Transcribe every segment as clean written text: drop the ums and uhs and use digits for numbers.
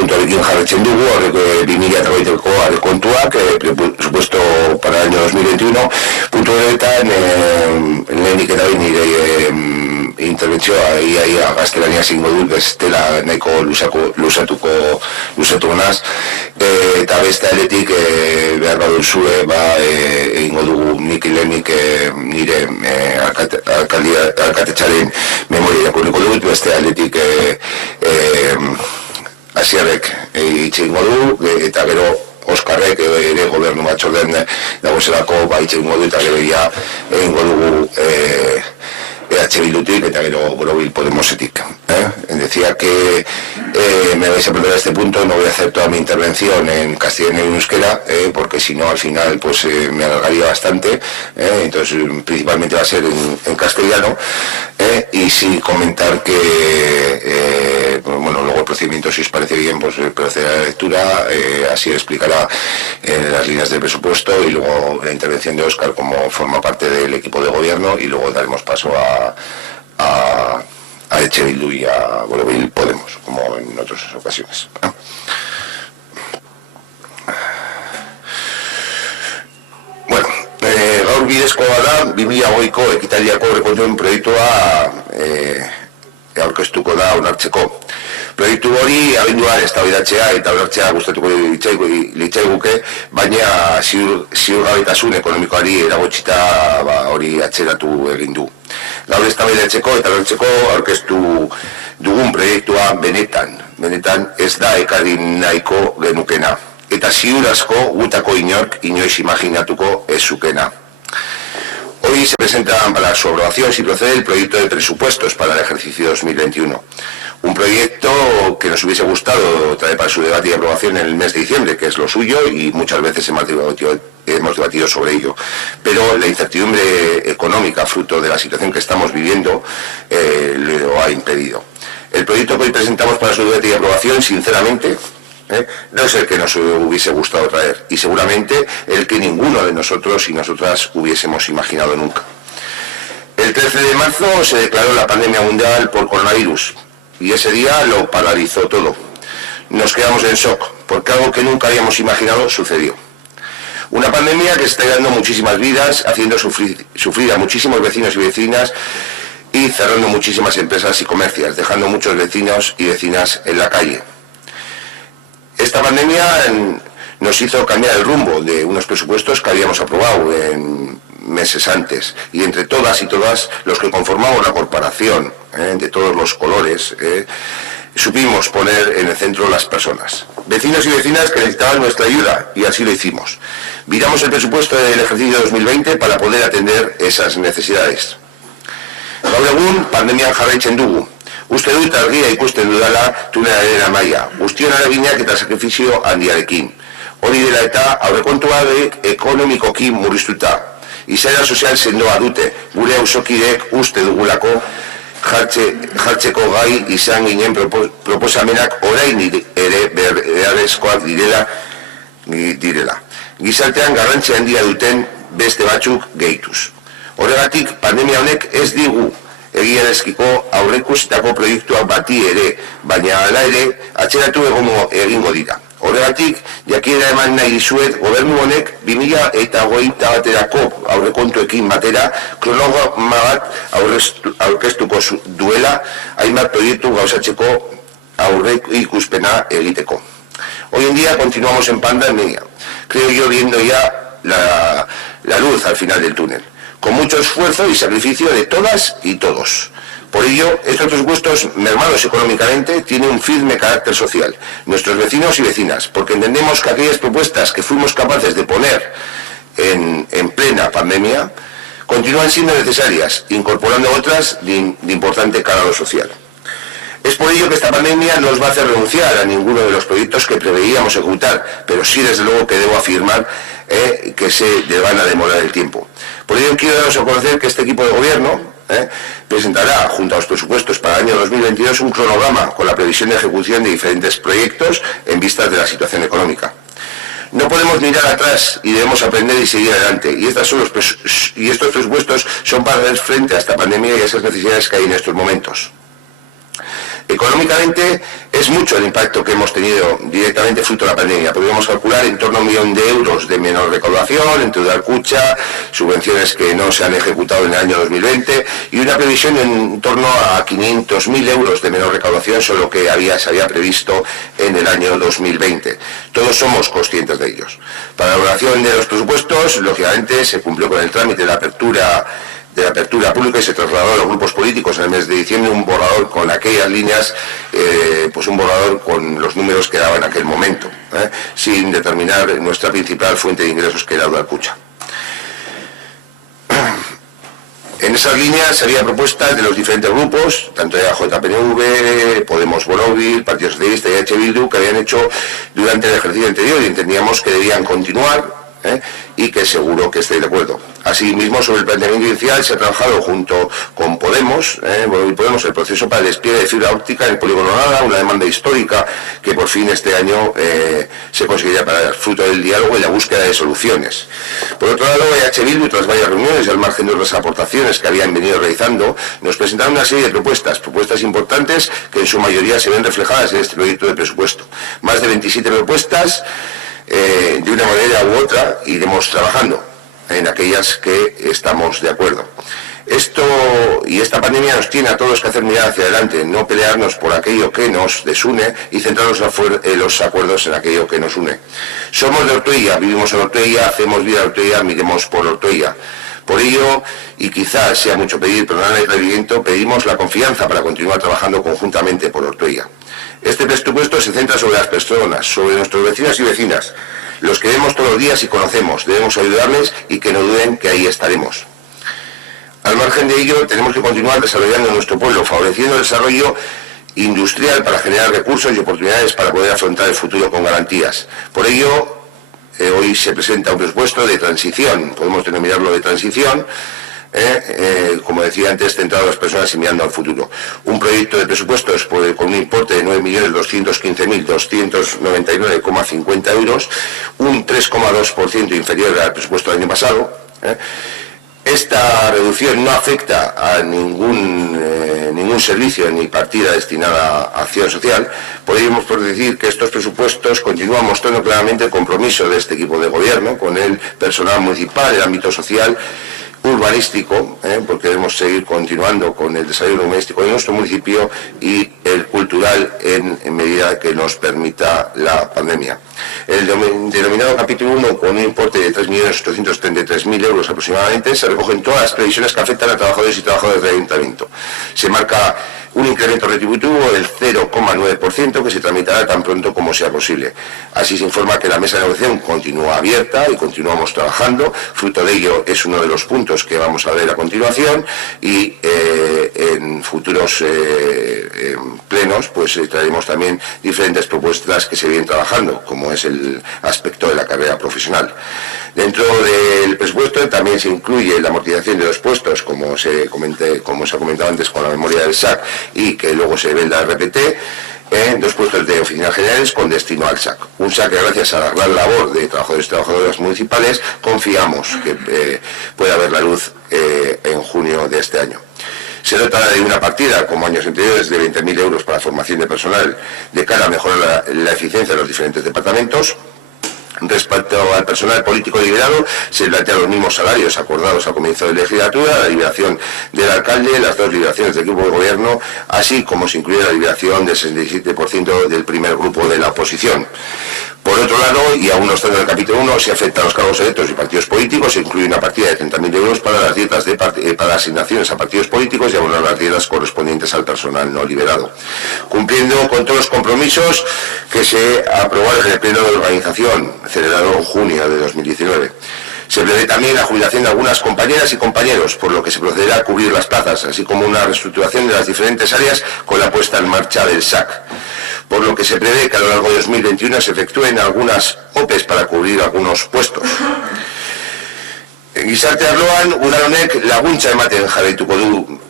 puntuarekin jarraitzen dugu, aurreko 2008ko aurrekontuak, presupuesto para el año 2021, puntu horretan, lehenik eta nire interbentzioa ia gaztelania zingo dut, bestela nahiko lusatu naz, eta beste aletik behar baduzue, egingo dugu nik lehenik nire alkatetxaren memoria irakurriko dut, beste aletik Asierrek hitz egingo du, eta gero Oskarrek ere gobernu batzorden dagozelako hitz egingo du, eta gero egingo dugu EH Bildutik eta gero Borobil Podemosetik. Decía que me vais a perder a este punto, no voy a hacer toda mi intervención en castellano y en euskera, porque si no al final pues me alargaría bastante, entonces principalmente va a ser en castellano, y sí comentar que bueno, luego el procedimiento, si os parece bien, pues proceder a la lectura, así explicará las líneas del presupuesto y luego la intervención de Óscar como forma parte del equipo de gobierno, y luego daremos paso a EH Bildu y a Borobil Podemos, como en otras ocasiones. Bueno, gaur bidezkoa da, 2020ko ekitaldiako aurrekontuen proiektua aurkeztuko da onartzeko. Proiektu hori abenduan eztabaidatzea eta onartzea gustatuko litzaiguke, baina ziurgabetasun ekonomikoari eragotzita hori atzeratu egin du. Gaur eztabaidatzeko eta onartzeko aurkeztu dugun proiektua benetan ez da ekarri nahiko genukena, eta ziur asko gutako inork inoiz imaginatuko ez zukena. Hoy se presenta para su aprobación, si procede, el proyecto de presupuestos para el ejercicio 2021. Un proyecto que nos hubiese gustado traer para su debate y aprobación en el mes de diciembre, que es lo suyo, y muchas veces hemos debatido sobre ello. Pero la incertidumbre económica, fruto de la situación que estamos viviendo, lo ha impedido. El proyecto que hoy presentamos para su debate y aprobación, sinceramente, no es el que nos hubiese gustado traer, y seguramente el que ninguno de nosotros y nosotras hubiésemos imaginado nunca. El 13 de marzo se declaró la pandemia mundial por coronavirus, y ese día lo paralizó todo. Nos quedamos en shock, porque algo que nunca habíamos imaginado sucedió. Una pandemia que está dando muchísimas vidas, haciendo sufrir a muchísimos vecinos y vecinas, y cerrando muchísimas empresas y comercios, dejando muchos vecinos y vecinas en la calle. Esta pandemia nos hizo cambiar el rumbo de unos presupuestos que habíamos aprobado en meses antes, y entre todas y todas los que conformamos la corporación, de todos los colores, supimos poner en el centro las personas, vecinos y vecinas que necesitaban nuestra ayuda, y así lo hicimos. Viramos el presupuesto del ejercicio 2020 para poder atender esas necesidades. Gaur egun pandemian jarraitzen dugu. Uste dut argia ikusten dudala tunelaren amaia, guztion araginak eta sakrifizio handiarekin. Hori dela eta aurrekontuak ekonomikoki murriztuta. Izaera sozial sendoa dute, gure auzokideek uste dugulako jartzeko gai izan ginen proposamenak orain ere beharrezkoak direla. Gizartean garrantzia handia duten beste batzuk gehituz. Horregatik pandemia honek ez digu egiarezkiko aurreikusitako proiektuak bati ere, baina hala ere atzeratu egingo dira. Horregatik, jakinera eman nahi dizuet, gobernu honek 2021 baterako aurrekontuekin batera kronograma bat aurkeztuko duela, hainbat proiektu gauzatzeko aurreikuspena egiteko. Hoy en día continuamos en pandemia, creo yo viendo ya la luz al final del túnel, con mucho esfuerzo y sacrificio de todas y todos. Por ello, estos presupuestos mermados económicamente tienen un firme carácter social, nuestros vecinos y vecinas, porque entendemos que aquellas propuestas que fuimos capaces de poner en plena pandemia continúan siendo necesarias, incorporando otras de importante calado social. Es por ello que esta pandemia no nos va a hacer renunciar a ninguno de los proyectos que preveíamos ejecutar, pero sí desde luego que debo afirmar que se van a demorar el tiempo. Por ello quiero daros a conocer que este equipo de gobierno presentará junto a los presupuestos para el año 2022 un cronograma con la previsión de ejecución de diferentes proyectos en vistas de la situación económica. No podemos mirar atrás y debemos aprender y seguir adelante, y estos presupuestos son para hacer frente a esta pandemia y a esas necesidades que hay en estos momentos. Económicamente es mucho el impacto que hemos tenido directamente fruto de la pandemia. Podríamos calcular en torno a 1 millón de euros de menor recaudación entre Udalkutxa, subvenciones que no se han ejecutado en el año 2020 y una previsión en torno a 500.000 euros de menor recaudación sobre lo que se había previsto en el año 2020. Todos somos conscientes de ellos. Para la elaboración de los presupuestos, lógicamente, se cumplió con el trámite de la apertura pública y se trasladó a los grupos políticos en el mes de diciembre un borrador con aquellas líneas, pues un borrador con los números que daba en aquel momento, sin determinar nuestra principal fuente de ingresos, que era Udalkutxa. En esas líneas había propuestas de los diferentes grupos, tanto de AJPNV, Podemos Bonovi, Partido Socialista y H. Bildu, que habían hecho durante el ejercicio anterior y entendíamos que debían continuar, y que seguro que estáis de acuerdo. Asimismo, sobre el planteamiento inicial se ha trabajado junto con Podemos, el proceso para el despliegue de fibra óptica en el polígono Nada, una demanda histórica que por fin este año se conseguirá para el fruto del diálogo y la búsqueda de soluciones. Por otro lado, EH Bildu, tras varias reuniones y al margen de otras aportaciones que habían venido realizando, nos presentaron una serie de propuestas importantes que en su mayoría se ven reflejadas en este proyecto de presupuesto. Más de 27 propuestas, de una manera u otra iremos trabajando en aquellas que estamos de acuerdo. Esta pandemia nos tiene a todos que hacer mirar hacia adelante, no pelearnos por aquello que nos desune y centrarnos en los acuerdos en aquello que nos une. Somos de Ortuella, vivimos en Ortuella, hacemos vida en Ortuella, miremos por Ortuella. Por ello, y quizás sea mucho pedir, pero nada de atrevimiento, pedimos la confianza para continuar trabajando conjuntamente por Ortuella. Este presupuesto se centra sobre las personas, sobre nuestros vecinos y vecinas, los que vemos todos los días y conocemos. Debemos ayudarles y que no duden que ahí estaremos. Al margen de ello, tenemos que continuar desarrollando nuestro pueblo, favoreciendo el desarrollo industrial para generar recursos y oportunidades para poder afrontar el futuro con garantías. Por ello, hoy se presenta un presupuesto de transición, podemos denominarlo de transición, como decía antes, centrado a las personas y mirando al futuro. Un proyecto de presupuestos con un importe de 9.215.299,50 euros, un 3,2% inferior al presupuesto del año pasado. Esta reducción no afecta a ningún servicio ni partida destinada a acción social. Podríamos decir que estos presupuestos continúan mostrando claramente el compromiso de este equipo de gobierno con el personal municipal, el ámbito social, urbanístico, porque debemos seguir continuando con el desarrollo urbanístico de nuestro municipio, y el cultural en medida que nos permita la pandemia. El denominado capítulo 1, con un importe de 3.833.000 euros aproximadamente, se recogen todas las previsiones que afectan a trabajadores y trabajadoras del ayuntamiento. Se marca un incremento retributivo del 0,9% que se tramitará tan pronto como sea posible. Así se informa que la mesa de negociación continúa abierta y continuamos trabajando. Fruto de ello es uno de los puntos que vamos a ver a continuación, y en futuros plenos pues traeremos también diferentes propuestas que se vienen trabajando, como es el aspecto de la carrera profesional. Dentro del presupuesto también se incluye la amortización de los puestos, como se ha comentado antes con la memoria del SAC, y que luego se ve en la RPT, en 2 puestos de oficinas generales con destino al SAC. Un SAC que, gracias a la gran labor de trabajadores y trabajadoras municipales, confiamos que pueda ver la luz en junio de este año. Se trata de una partida, como años anteriores, de 20.000 euros para formación de personal de cara a mejorar la eficiencia de los diferentes departamentos. Respecto al personal político liberado, se plantean los mismos salarios acordados al comienzo de la legislatura, la liberación del alcalde, las 2 liberaciones del equipo de gobierno, así como se incluye la liberación del 67% del primer grupo de la oposición. Por otro lado, y aún no estando en el capítulo 1, se afecta a los cargos electos y partidos políticos. Se incluye una partida de 30.000 euros para las dietas para asignaciones a partidos políticos y abonar las dietas correspondientes al personal no liberado. Cumpliendo con todos los compromisos que se aprobaron en el pleno de organización, celebrado en junio de 2019. Se prevé también la jubilación de algunas compañeras y compañeros, por lo que se procederá a cubrir las plazas, así como una reestructuración de las diferentes áreas con la puesta en marcha del SAC. Por lo que se prevé que a lo largo de 2021 se efectúen algunas OPEs para cubrir algunos puestos. Gizarte arloan, udalonek laguntza ematen jarraituko du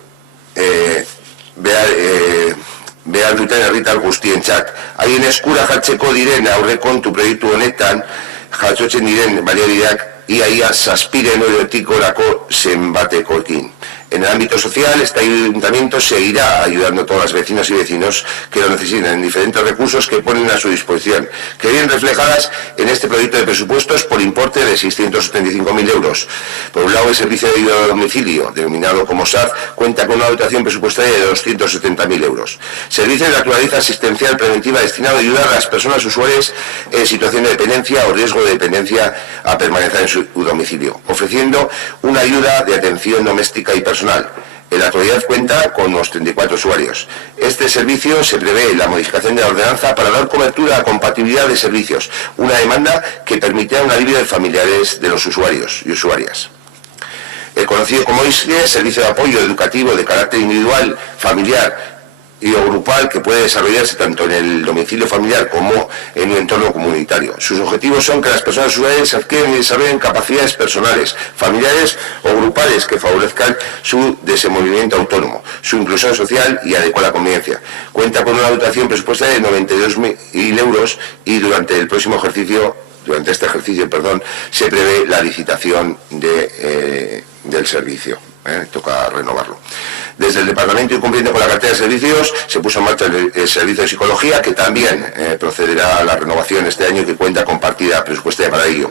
behar duten herritar guztientzat. Haien eskura jartzeko diren aurrekontu proiektu honetan jasotzen diren baliabideak ia 7 eurotik gorako zenbatekoekin. En el ámbito social, este ayuntamiento seguirá ayudando a todas las vecinas y vecinos que lo necesiten en diferentes recursos que ponen a su disposición, que vienen reflejadas en este proyecto de presupuestos por importe de 675.000 euros. Por un lado, el servicio de ayuda a domicilio, denominado como SAD, cuenta con una dotación presupuestaria de 270.000 euros. Servicio de naturaleza asistencial preventiva destinado a ayudar a las personas usuarias en situación de dependencia o riesgo de dependencia a permanecer en su domicilio, ofreciendo una ayuda de atención doméstica y personal. En la actualidad cuenta con unos 34 usuarios. Este servicio se prevé la modificación de la ordenanza para dar cobertura a compatibilidad de servicios, una demanda que permitirá un alivio de familiares de los usuarios y usuarias. El conocido como ISIE, Servicio de Apoyo Educativo de carácter individual, familiar y o grupal, que puede desarrollarse tanto en el domicilio familiar como en un entorno comunitario. Sus objetivos son que las personas usuarias adquieran y desarrollen capacidades personales, familiares o grupales que favorezcan su desenvolvimiento autónomo, su inclusión social y adecuada convivencia. Cuenta con una dotación presupuestaria de 92.000 euros y durante este ejercicio, se prevé la licitación del servicio. Toca renovarlo. Desde el departamento, y cumpliendo con la cartera de servicios, se puso en marcha el servicio de psicología, que también procederá a la renovación este año, que cuenta con partida presupuestaria para ello.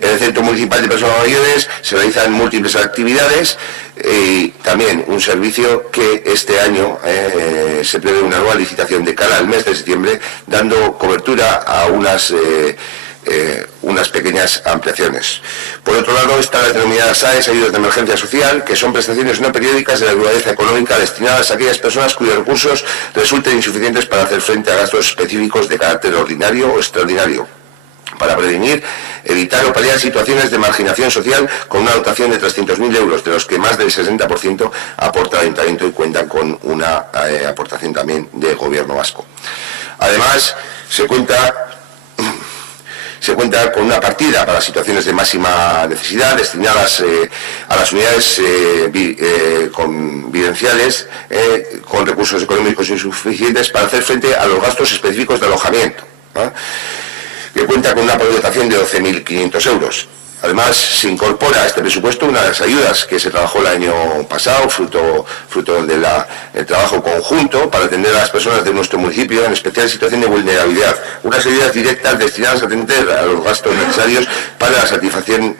En el Centro Municipal de Personas Mayores se realizan múltiples actividades y también un servicio que este año se prevé una nueva licitación de cara al mes de septiembre, dando cobertura a unas pequeñas ampliaciones. Por otro lado, están las denominadas AES, ayudas de emergencia social, que son prestaciones no periódicas de naturaleza económica destinadas a aquellas personas cuyos recursos resulten insuficientes para hacer frente a gastos específicos de carácter ordinario o extraordinario, para prevenir, evitar o paliar situaciones de marginación social, con una dotación de 300.000 euros, de los que más del 60% aporta el ayuntamiento y cuentan con una aportación también del gobierno vasco. Además, se cuenta con una partida para situaciones de máxima necesidad destinadas a las unidades convivenciales con recursos económicos insuficientes para hacer frente a los gastos específicos de alojamiento, que cuenta con una dotación de 12.500 euros. Además, se incorpora a este presupuesto una de las ayudas que se trabajó el año pasado, fruto del trabajo conjunto para atender a las personas de nuestro municipio en especial situación de vulnerabilidad. Unas ayudas directas destinadas a atender a los gastos necesarios para la satisfacción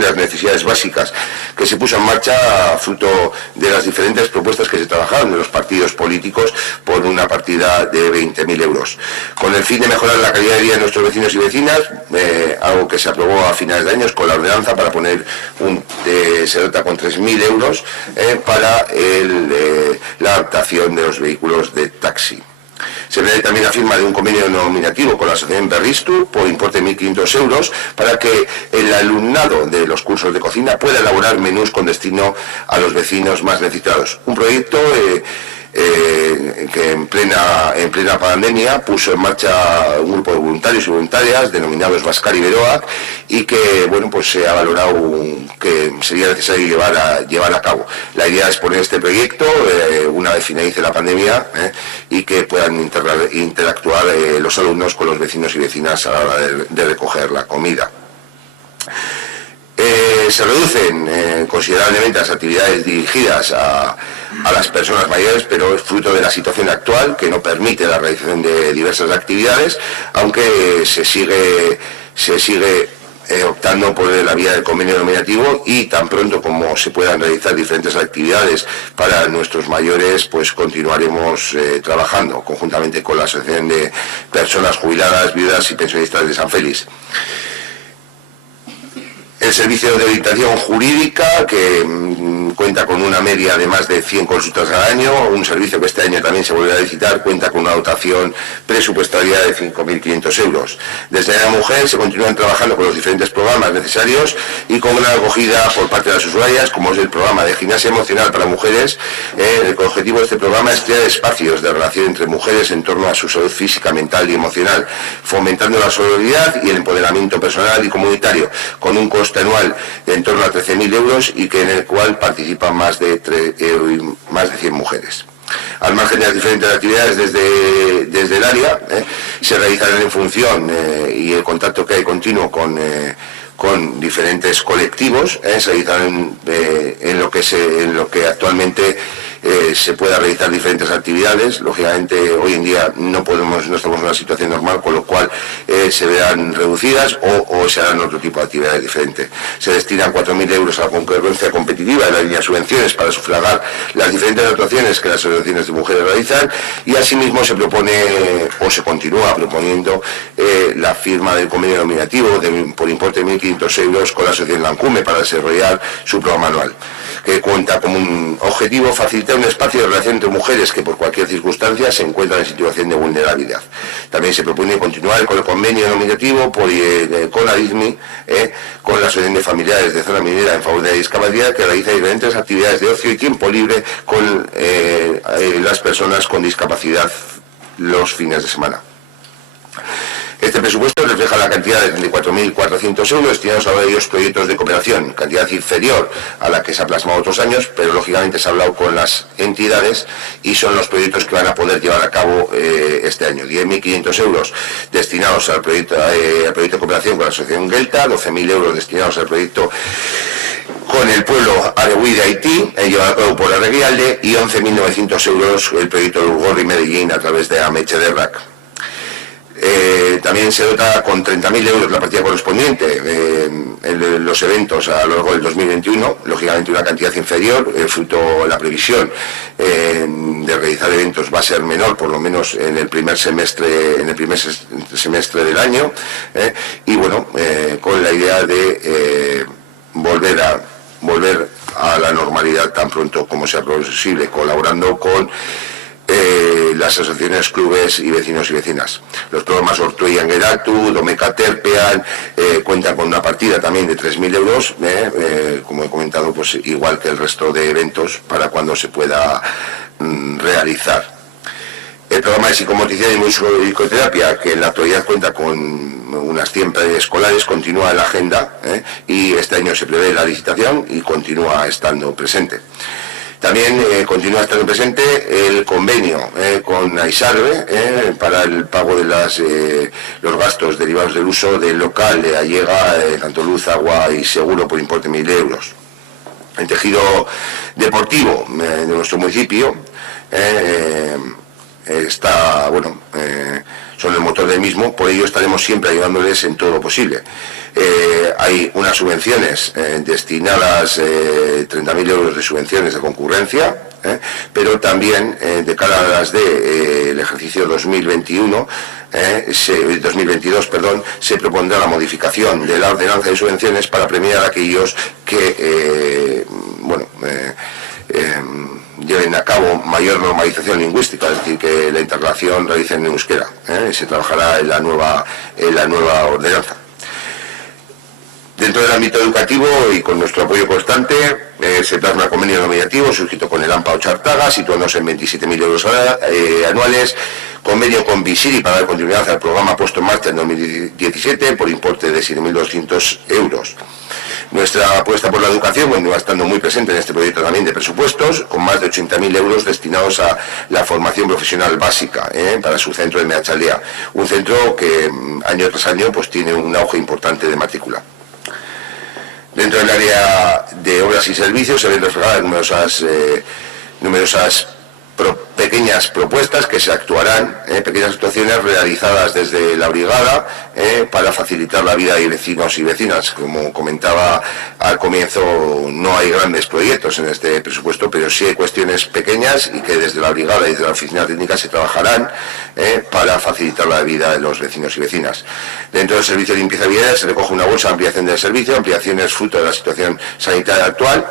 de las necesidades básicas, que se puso en marcha fruto de las diferentes propuestas que se trabajaron de los partidos políticos por una partida de 20.000 euros. Con el fin de mejorar la calidad de vida de nuestros vecinos y vecinas, algo que se aprobó a finales de años con la ordenanza para poner se dota con 3.000 euros para la adaptación de los vehículos de taxi. Se prevé también la firma de un convenio nominativo con la asociación Berristu por importe de 1.500 euros para que el alumnado de los cursos de cocina pueda elaborar menús con destino a los vecinos más necesitados. Un proyecto que en plena pandemia puso en marcha un grupo de voluntarios y voluntarias denominados Bascar y Beroac, y que se ha valorado que sería necesario llevar a cabo. La idea es poner este proyecto una vez finalice la pandemia y que puedan interactuar los alumnos con los vecinos y vecinas a la hora de recoger la comida. Se reducen considerablemente las actividades dirigidas a las personas mayores, pero es fruto de la situación actual que no permite la realización de diversas actividades, aunque se sigue optando por la vía del convenio nominativo, y tan pronto como se puedan realizar diferentes actividades para nuestros mayores, pues continuaremos trabajando conjuntamente con la Asociación de Personas Jubiladas, Viudas y Pensionistas de San Félix. El servicio de orientación jurídica, que cuenta con una media de más de 100 consultas al año, un servicio que este año también se vuelve a licitar, cuenta con una dotación presupuestaria de 5.500 euros. Desde la mujer se continúan trabajando con los diferentes programas necesarios y con una acogida por parte de las usuarias, como es el programa de gimnasia emocional para mujeres. El objetivo de este programa es crear espacios de relación entre mujeres en torno a su salud física, mental y emocional, fomentando la solidaridad y el empoderamiento personal y comunitario, con un coste anual de en torno a 13.000 euros y en el cual participan más de 100 mujeres. Al margen de las diferentes actividades desde el área, se realizarán en función y el contacto que hay continuo con con diferentes colectivos, se realizan en lo que actualmente se pueda realizar diferentes actividades. Lógicamente hoy en día no estamos en una situación normal, con lo cual se verán reducidas o se harán otro tipo de actividades diferentes. Se destinan 4.000 euros a la concurrencia competitiva de la línea de subvenciones para sufragar las diferentes actuaciones que las asociaciones de mujeres realizan, y asimismo se propone o se continúa proponiendo la firma del convenio nominativo por importe de 1.500 euros con la asociación Lancume para desarrollar su programa anual, que cuenta como un objetivo facilitar un espacio de relación entre mujeres que por cualquier circunstancia se encuentran en situación de vulnerabilidad. También se propone continuar con el convenio nominativo con ADISMI, con la Asociación de Familiares de Zona Minera en favor de la discapacidad, que realiza diferentes actividades de ocio y tiempo libre con las personas con discapacidad los fines de semana. Este presupuesto refleja la cantidad de 34.400 euros destinados a varios proyectos de cooperación, cantidad inferior a la que se ha plasmado otros años, pero lógicamente se ha hablado con las entidades y son los proyectos que van a poder llevar a cabo este año. 10.500 euros destinados al proyecto de cooperación con la Asociación Gelta, 12.000 euros destinados al proyecto con el pueblo Arehuí de Haití, llevado a cabo por Arreguialde, y 11.900 euros el proyecto de Urgorri Medellín a través de Ameche de RAC. También se dota con 30.000 euros la partida correspondiente en los eventos a lo largo del 2021, lógicamente una cantidad inferior, fruto de la previsión de realizar eventos va a ser menor, por lo menos en el primer semestre del año, y bueno, con la idea de volver a la normalidad tan pronto como sea posible, colaborando con las asociaciones, clubes y vecinos y vecinas. Los programas Ortuella Geratu, Domeca Terpean, cuentan con una partida también de 3.000 euros, como he comentado, pues igual que el resto de eventos, para cuando se pueda realizar. El programa de psicomotricidad y musicoterapia, que en la actualidad cuenta con unas 100 escolares, continúa en la agenda, y este año se prevé la licitación y continúa estando presente. También continúa estando presente el convenio con Aisarbe para el pago de los gastos derivados del uso del local de Allega, tanto luz, agua y seguro, por importe de 1.000 euros. El tejido deportivo de nuestro municipio está, son el motor del mismo, por ello estaremos siempre ayudándoles en todo lo posible. Hay unas subvenciones destinadas, 30.000 euros de subvenciones de concurrencia, pero también de cara a las del ejercicio 2022, se propondrá la modificación de la ordenanza de subvenciones para premiar a aquellos que lleven a cabo mayor normalización lingüística, es decir, que la interrelación realicen en euskera. Se trabajará en la nueva ordenanza. Dentro del ámbito educativo y con nuestro apoyo constante, se plasma el convenio nominativo suscrito con el AMPA Ochartaga, situándose en 27.000 euros anuales, convenio con Visiri para dar continuidad al programa puesto en marcha en 2017 por importe de 7.200 euros. Nuestra apuesta por la educación continúa estando muy presente en este proyecto también de presupuestos, con más de 80.000 euros destinados a la formación profesional básica para su centro de Meatzaldea, un centro que año tras año pues tiene un auge importante de matrícula. Dentro del área de obras y servicios se ven reflejadas numerosas pequeñas propuestas que se actuarán, pequeñas actuaciones realizadas desde la brigada para facilitar la vida de vecinos y vecinas. Como comentaba al comienzo, no hay grandes proyectos en este presupuesto, pero sí hay cuestiones pequeñas y que desde la brigada y desde la oficina técnica se trabajarán para facilitar la vida de los vecinos y vecinas. Dentro del servicio de limpieza vial se recoge una bolsa de ampliación del servicio, ampliaciones fruto de la situación sanitaria actual,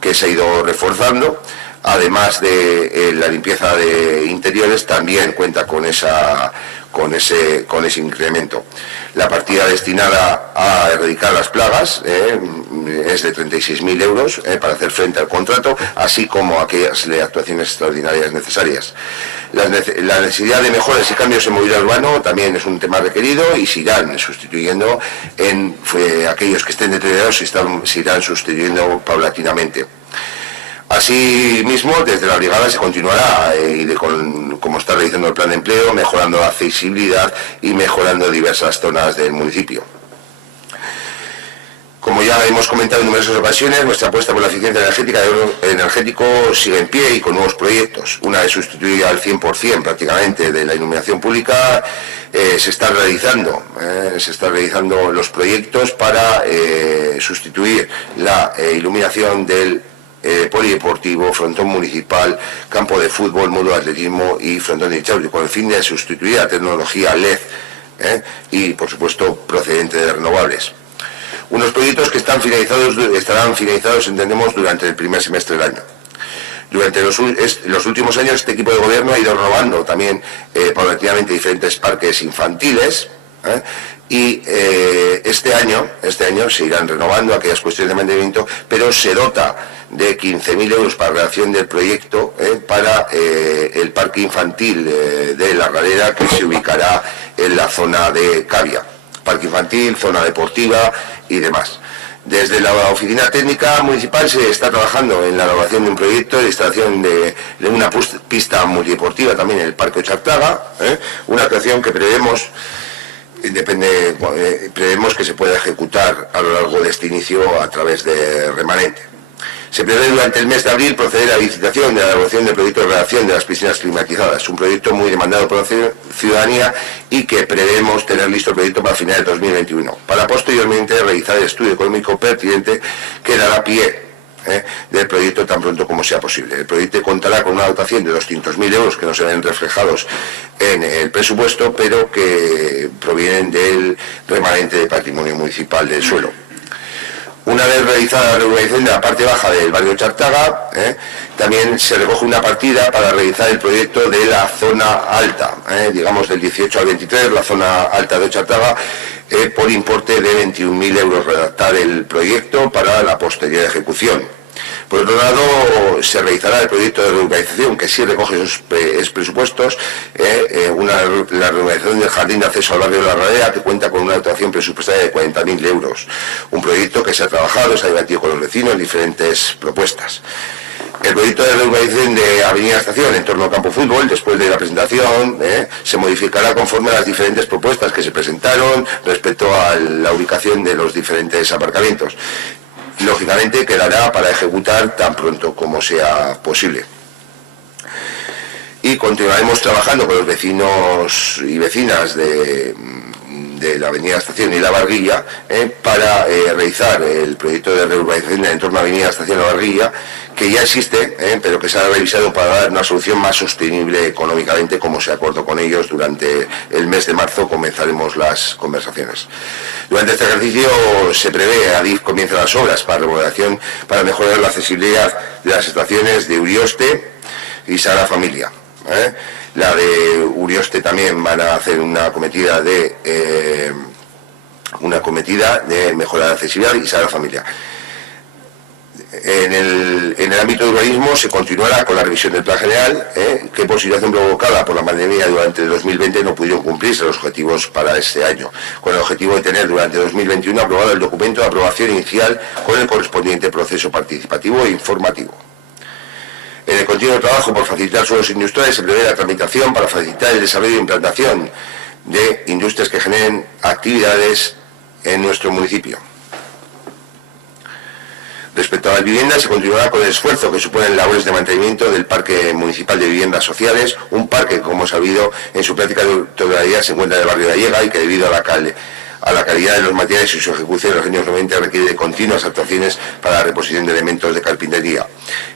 que se ha ido reforzando. Además de la limpieza de interiores, también cuenta con ese incremento. La partida destinada a erradicar las plagas es de 36.000 euros para hacer frente al contrato, así como aquellas actuaciones extraordinarias necesarias. La necesidad de mejoras y cambios en movilidad urbano también es un tema requerido y se irán sustituyendo aquellos que estén deteriorados, se irán sustituyendo paulatinamente. Asimismo, desde la brigada se continuará, como está realizando el plan de empleo, mejorando la accesibilidad y mejorando diversas zonas del municipio. Como ya hemos comentado en numerosas ocasiones, nuestra apuesta por la eficiencia energética de energético sigue en pie y con nuevos proyectos. Una de sustituir al 100% prácticamente de la iluminación pública se está realizando los proyectos para sustituir la iluminación del polideportivo, frontón municipal, campo de fútbol, módulo de atletismo y frontón de hidráulico, con el fin de sustituir la tecnología LED y, por supuesto, procedente de renovables. Unos proyectos que estarán finalizados, entendemos, durante el primer semestre del año. Durante los últimos años, este equipo de gobierno ha ido renovando también paulatinamente diferentes parques infantiles, y este año se irán renovando aquellas cuestiones de mantenimiento, pero se dota de 15.000 euros para la redacción del proyecto para el parque infantil de La Galera, que se ubicará en la zona de Cavia. Parque infantil, zona deportiva y demás. Desde la oficina técnica municipal se está trabajando en la elaboración de un proyecto de instalación de una pista multideportiva también en el Parque Ochartaga, una actuación que prevemos que se pueda ejecutar a lo largo de este inicio a través de remanente. Se prevé durante el mes de abril proceder a la licitación de la elaboración del proyecto de redacción de las piscinas climatizadas, un proyecto muy demandado por la ciudadanía y que prevemos tener listo el proyecto para finales de 2021, para posteriormente realizar el estudio económico pertinente que dará pie del proyecto tan pronto como sea posible. El proyecto contará con una dotación de 200.000 euros que no se ven reflejados en el presupuesto, pero que provienen del remanente de patrimonio municipal del suelo. Una vez realizada la regularización de la parte baja del barrio Ochartaga, también se recoge una partida para realizar el proyecto de la zona alta, digamos del 18 al 23, la zona alta de Ochartaga, por importe de 21.000 euros, redactar el proyecto para la posterior ejecución. Por otro lado, se realizará el proyecto de reurbanización, que sí recoge esos presupuestos, la reurbanización del jardín de acceso al barrio de La Galera, que cuenta con una dotación presupuestaria de 40.000 euros. Un proyecto que se ha trabajado, se ha debatido con los vecinos, diferentes propuestas. El proyecto de reurbanización de Avenida Estación en torno al campo de fútbol, después de la presentación, se modificará conforme a las diferentes propuestas que se presentaron respecto a la ubicación de los diferentes aparcamientos. Lógicamente quedará para ejecutar tan pronto como sea posible. Y continuaremos trabajando con los vecinos y vecinas de la Avenida Estación y La Barguilla para realizar el proyecto de reurbanización del entorno de Avenida Estación y La Barguilla, que ya existe, pero que se ha revisado para dar una solución más sostenible económicamente, como se acordó con ellos. Durante el mes de marzo comenzaremos las conversaciones. Durante este ejercicio se prevé, Adif comienza las obras para remodelación para mejorar la accesibilidad de las estaciones de Urioste y Sagrada Familia. La de Urioste también van a hacer una cometida de mejorar la accesibilidad y Sagrada Familia. En el ámbito de urbanismo se continuará con la revisión del plan general, que por situación provocada por la pandemia durante el 2020 no pudieron cumplirse los objetivos para este año, con el objetivo de tener durante 2021 aprobado el documento de aprobación inicial con el correspondiente proceso participativo e informativo. En el continuo trabajo por facilitar suelos industriales se prevé la tramitación para facilitar el desarrollo e implantación de industrias que generen actividades en nuestro municipio. Respecto a las viviendas, se continuará con el esfuerzo que suponen labores de mantenimiento del Parque Municipal de Viviendas Sociales, un parque que, como sabido, en su práctica totalidad se encuentra en el barrio de Allega y que, debido a la calidad de los materiales y su ejecución en los años 90, requiere de continuas actuaciones para la reposición de elementos de carpintería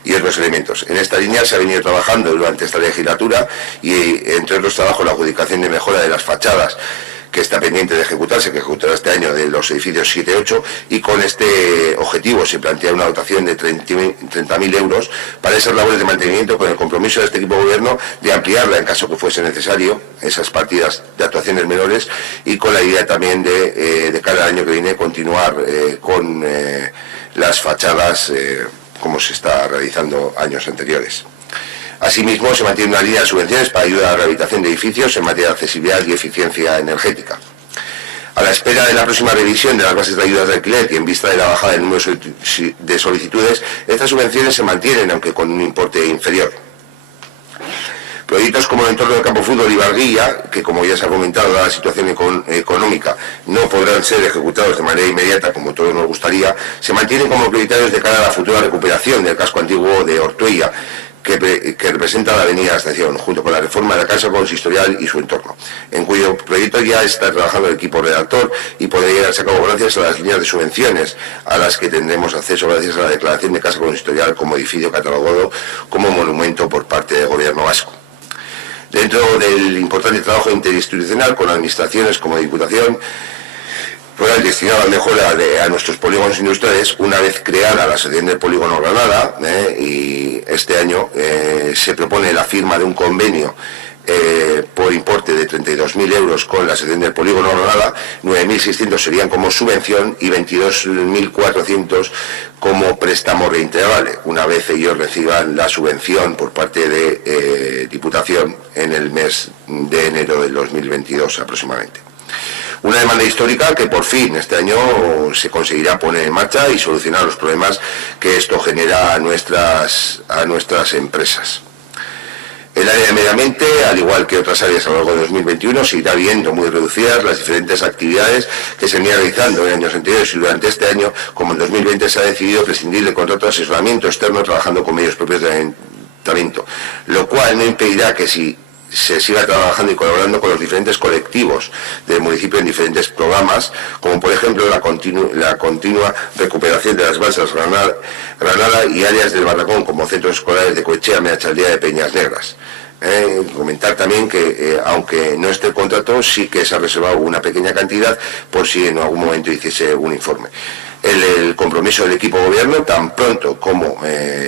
y otros elementos. En esta línea se ha venido trabajando durante esta legislatura y, entre otros trabajos, la adjudicación de mejora de las fachadas, que está pendiente de ejecutarse, que ejecutará este año, de los edificios 7-8, y con este objetivo se plantea una dotación de 30.000 euros para esas labores de mantenimiento, con el compromiso de este equipo de gobierno de ampliarla en caso que fuese necesario, esas partidas de actuaciones menores, y con la idea también de cara al año que viene continuar con las fachadas como se está realizando años anteriores. Asimismo, se mantiene una línea de subvenciones para ayudar a la rehabilitación de edificios en materia de accesibilidad y eficiencia energética. A la espera de la próxima revisión de las bases de ayudas de alquiler y en vista de la bajada del número de solicitudes, estas subvenciones se mantienen, aunque con un importe inferior. Proyectos como el entorno del campo de fútbol y Barguilla, que como ya se ha comentado, dada la situación económica, no podrán ser ejecutados de manera inmediata como todos nos gustaría, se mantienen como prioritarios de cara a la futura recuperación del casco antiguo de Ortuella, que representa la avenida de la Estación, junto con la reforma de la Casa Consistorial y su entorno, en cuyo proyecto ya está trabajando el equipo redactor y podrá llevarse a cabo gracias a las líneas de subvenciones a las que tendremos acceso gracias a la declaración de Casa Consistorial como edificio catalogado como monumento por parte del Gobierno vasco. Dentro del importante trabajo interinstitucional con administraciones como Diputación, destinado a la mejora a nuestros polígonos industriales, una vez creada la Asociación del Polígono Granada, y este año se propone la firma de un convenio por importe de 32.000 euros con la Asociación del Polígono Granada. 9.600 serían como subvención y 22.400 como préstamo reintegrable, una vez ellos reciban la subvención por parte de Diputación en el mes de enero del 2022 aproximadamente. Una demanda histórica que por fin este año se conseguirá poner en marcha y solucionar los problemas que esto genera a nuestras empresas. El área de medio ambiente, al igual que otras áreas a lo largo de 2021, se irá viendo muy reducidas las diferentes actividades que se venían realizando en años anteriores, y durante este año, como en 2020, se ha decidido prescindir del contrato de asesoramiento externo trabajando con medios propios del ayuntamiento, lo cual no impedirá que se siga trabajando y colaborando con los diferentes colectivos del municipio en diferentes programas, como por ejemplo la continua recuperación de las balsas Granada y áreas del Barracón, como centros escolares de Coechea, Meachaldea de Peñas Negras. Comentar también que, aunque no esté el contrato, sí que se ha reservado una pequeña cantidad por si en algún momento hiciese un informe. El compromiso del equipo de gobierno, tan pronto como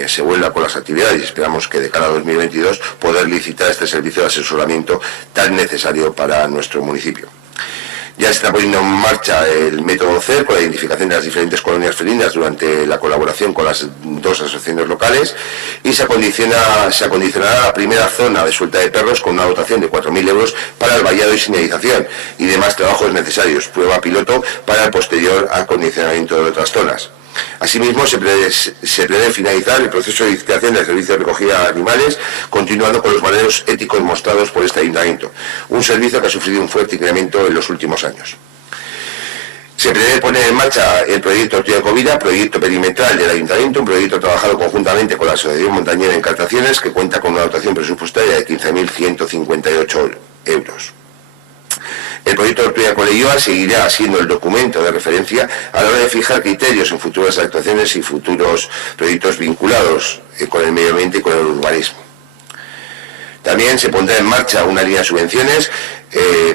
se vuelva con las actividades, y esperamos que de cara a 2022 poder licitar este servicio de asesoramiento tan necesario para nuestro municipio. Ya se está poniendo en marcha el método CER con la identificación de las diferentes colonias felinas durante la colaboración con las dos asociaciones locales, y se acondicionará la primera zona de suelta de perros con una dotación de 4.000 euros para el vallado y señalización y demás trabajos necesarios, prueba piloto para el posterior acondicionamiento de otras zonas. Asimismo, se prevé finalizar el proceso de licitación del servicio de recogida de animales, continuando con los valores éticos mostrados por este ayuntamiento, un servicio que ha sufrido un fuerte incremento en los últimos años. Se prevé poner en marcha el proyecto Ortuella Covida, proyecto perimetral del ayuntamiento, un proyecto trabajado conjuntamente con la Asociación Montañera de Encartaciones, que cuenta con una dotación presupuestaria de 15.158 euros. El proyecto Ortuella Coleioa seguirá siendo el documento de referencia a la hora de fijar criterios en futuras actuaciones y futuros proyectos vinculados con el medio ambiente y con el urbanismo. También se pondrá en marcha una línea de subvenciones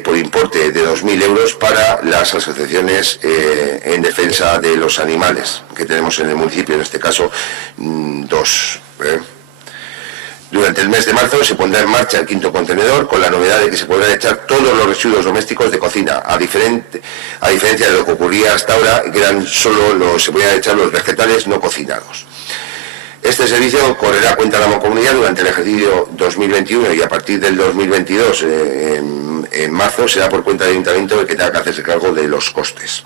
por importe de 2.000 euros para las asociaciones en defensa de los animales que tenemos en el municipio, en este caso dos. Durante el mes de marzo se pondrá en marcha el 5.º contenedor, con la novedad de que se podrán echar todos los residuos domésticos de cocina, a diferencia de lo que ocurría hasta ahora, que se podían echar los vegetales no cocinados. Este servicio correrá a cuenta de la Mancomunidad durante el ejercicio 2021, y a partir del 2022, en marzo, será por cuenta del Ayuntamiento el que tenga que hacerse cargo de los costes.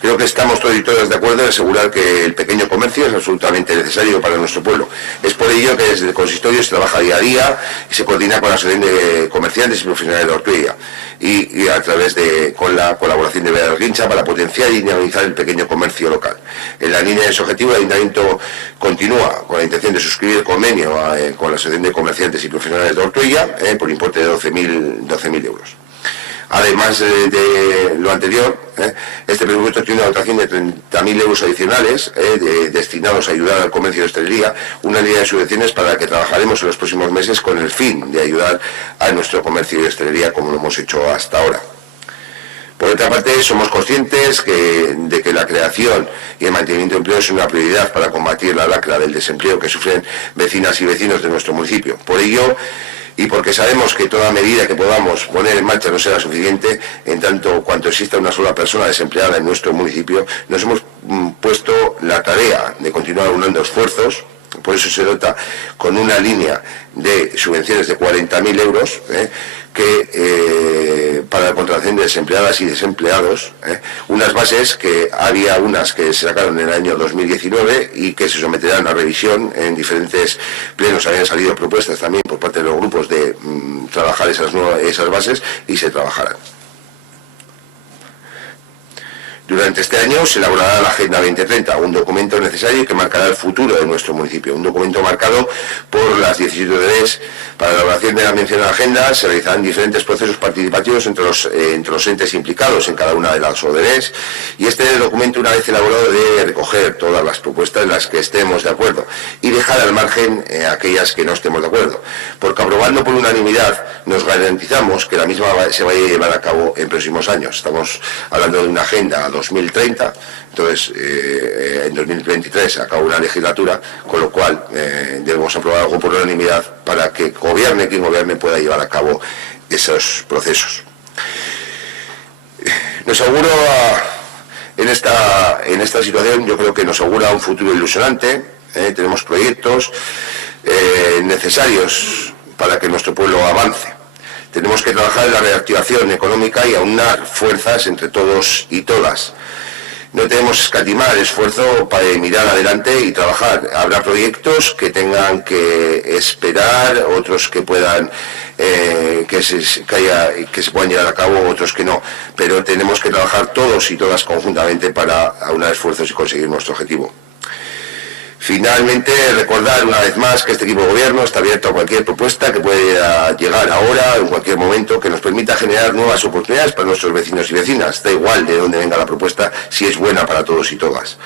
Creo que estamos todos y todas de acuerdo en asegurar que el pequeño comercio es absolutamente necesario para nuestro pueblo. Es por ello que desde el consistorio se trabaja día a día y se coordina con la Asociación de Comerciantes y Profesionales de Ortuella, y a través con la colaboración de Bedarguincha para potenciar y dinamizar el pequeño comercio local. En la línea de ese objetivo, el Ayuntamiento continúa con la intención de suscribir el convenio con la Asociación de Comerciantes y Profesionales de Ortuella por importe de 12.000 euros. Además de lo anterior, este presupuesto tiene una dotación de 30.000 euros adicionales destinados a ayudar al comercio de hostelería, una línea de subvenciones para la que trabajaremos en los próximos meses con el fin de ayudar a nuestro comercio de hostelería como lo hemos hecho hasta ahora. Por otra parte, somos conscientes de que la creación y el mantenimiento de empleo es una prioridad para combatir la lacra del desempleo que sufren vecinas y vecinos de nuestro municipio. Por ello, y porque sabemos que toda medida que podamos poner en marcha no será suficiente, en tanto cuanto exista una sola persona desempleada en nuestro municipio, nos hemos puesto la tarea de continuar unando esfuerzos por eso se dota con una línea de subvenciones de 40.000 euros, para la contratación de desempleadas y desempleados, unas bases que había unas que se sacaron en el año 2019 y que se someterán a revisión en diferentes plenos. Habían salido propuestas también por parte de los grupos de trabajar esas bases y se trabajarán. Durante este año se elaborará la Agenda 2030, un documento necesario que marcará el futuro de nuestro municipio. Un documento marcado por las 17 ODRs. Para la elaboración de la mencionada agenda se realizarán diferentes procesos participativos entre los entes implicados en cada una de las ODRs, y este documento, una vez elaborado, debe recoger todas las propuestas en las que estemos de acuerdo y dejar al margen aquellas que no estemos de acuerdo, porque aprobando por unanimidad nos garantizamos que la misma se vaya a llevar a cabo en próximos años. Estamos hablando de una agenda 2030, entonces en 2023 acaba una legislatura, con lo cual debemos aprobar algo por unanimidad para que gobierne quien gobierne pueda llevar a cabo esos procesos. Nos auguro en esta situación, yo creo que nos augura un futuro ilusionante. Tenemos proyectos necesarios para que nuestro pueblo avance. Tenemos que trabajar en la reactivación económica y aunar fuerzas entre todos y todas. No tenemos que escatimar esfuerzo para mirar adelante y trabajar. Habrá proyectos que tengan que esperar, otros que puedan que se puedan llevar a cabo, otros que no. Pero tenemos que trabajar todos y todas conjuntamente para aunar esfuerzos y conseguir nuestro objetivo. Finalmente, recordar una vez más que este equipo de gobierno está abierto a cualquier propuesta que pueda llegar ahora, en cualquier momento, que nos permita generar nuevas oportunidades para nuestros vecinos y vecinas. Da igual de dónde venga la propuesta, si es buena para todos y todas.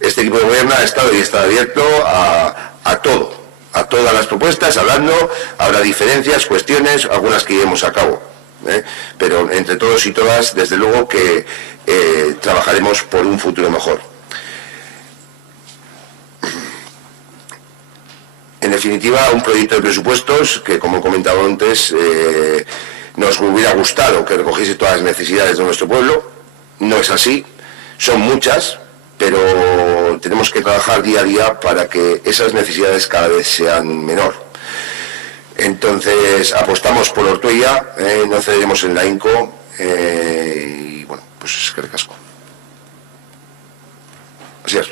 Este equipo de gobierno ha estado y está abierto a todas las propuestas, hablando. Habrá diferencias, cuestiones, algunas que llevemos a cabo. Pero entre todos y todas, desde luego que trabajaremos por un futuro mejor. En definitiva, un proyecto de presupuestos que, como he comentado antes, nos hubiera gustado que recogiese todas las necesidades de nuestro pueblo. No es así, son muchas, pero tenemos que trabajar día a día para que esas necesidades cada vez sean menor. Entonces, apostamos por Ortuella, no cederemos en la INCO, y bueno, pues es que recasco. Así es.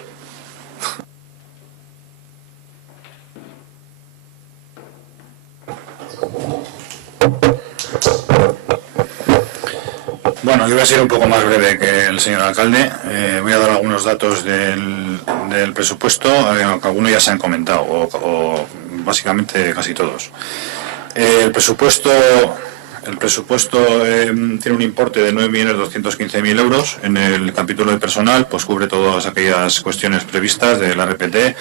Bueno, yo voy a ser un poco más breve que el señor alcalde. Voy a dar algunos datos del presupuesto, aunque algunos ya se han comentado, o básicamente casi todos. El presupuesto tiene un importe de 9.215.000 euros. En el capítulo de personal, pues cubre todas aquellas cuestiones previstas de la RPT,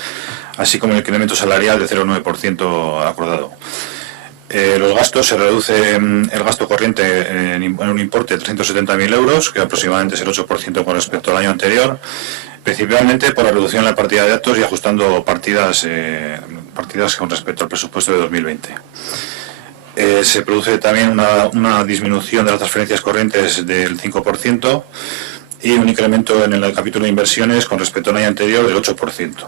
así como el incremento salarial de 0,9% acordado. Los gastos, se reduce el gasto corriente en un importe de 370.000 euros, que aproximadamente es el 8% con respecto al año anterior, principalmente por la reducción de la partida de datos y ajustando partidas con respecto al presupuesto de 2020. Se produce también una disminución de las transferencias corrientes del 5% y un incremento en el capítulo de inversiones con respecto al año anterior del 8%.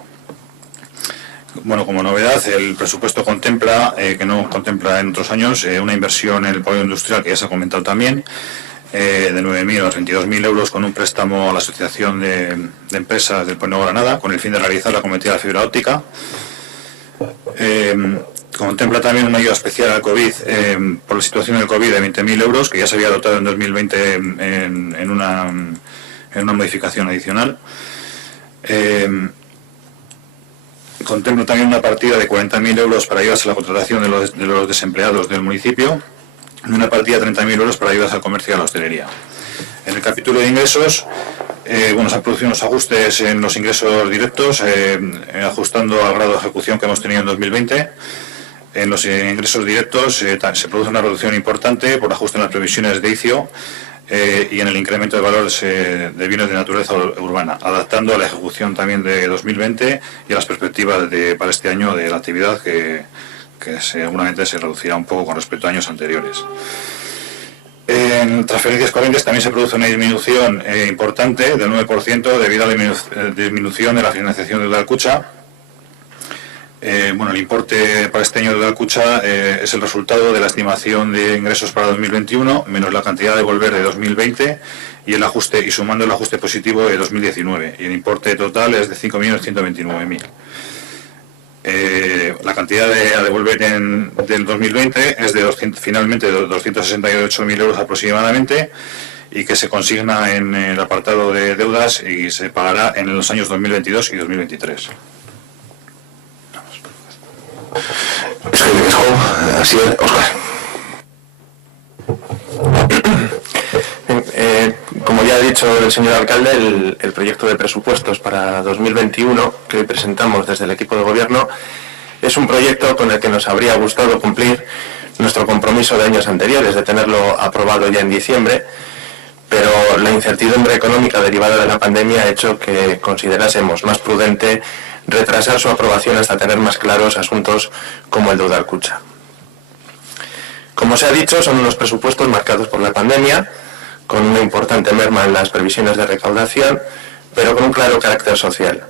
Bueno, como novedad, el presupuesto contempla, que no contempla en otros años, una inversión en el polígono industrial, que ya se ha comentado también, de 9.000 a 32.000 euros, con un préstamo a la Asociación de Empresas del Polígono Granada, con el fin de realizar la cometida de fibra óptica. Contempla también una ayuda especial al COVID, por la situación del COVID, de 20.000 euros, que ya se había dotado en 2020 en una modificación adicional. Contempla también una partida de 40.000 euros para ayudas a la contratación de los desempleados del municipio y una partida de 30.000 euros para ayudas al comercio y a la hostelería. En el capítulo de ingresos, se han producido unos ajustes en los ingresos directos, ajustando al grado de ejecución que hemos tenido en 2020. En los ingresos directos se produce una reducción importante por ajuste en las previsiones de ICIO, y en el incremento de valores de bienes de naturaleza urbana, adaptando a la ejecución también de 2020 y a las perspectivas para este año de la actividad, que seguramente se reducirá un poco con respecto a años anteriores. En transferencias corrientes también se produce una disminución importante del 9% debido a la disminución de la financiación de Udalcucha. Bueno, el importe para este año de Udalkutxa es el resultado de la estimación de ingresos para 2021 menos la cantidad de volver de 2020 y el ajuste, y sumando el ajuste positivo de 2019, y el importe total es de 5.129.000. La cantidad de devolver del 2020 es finalmente de 268.000 euros aproximadamente, y que se consigna en el apartado de deudas y se pagará en los años 2022 y 2023. Así es, Óscar. Como ya ha dicho el señor alcalde, el proyecto de presupuestos para 2021 que hoy presentamos desde el equipo de gobierno es un proyecto con el que nos habría gustado cumplir nuestro compromiso de años anteriores, de tenerlo aprobado ya en diciembre, pero la incertidumbre económica derivada de la pandemia ha hecho que considerásemos más prudente retrasar su aprobación hasta tener más claros asuntos como el de Udalkutxa. Como se ha dicho, son unos presupuestos marcados por la pandemia, con una importante merma en las previsiones de recaudación, pero con un claro carácter social,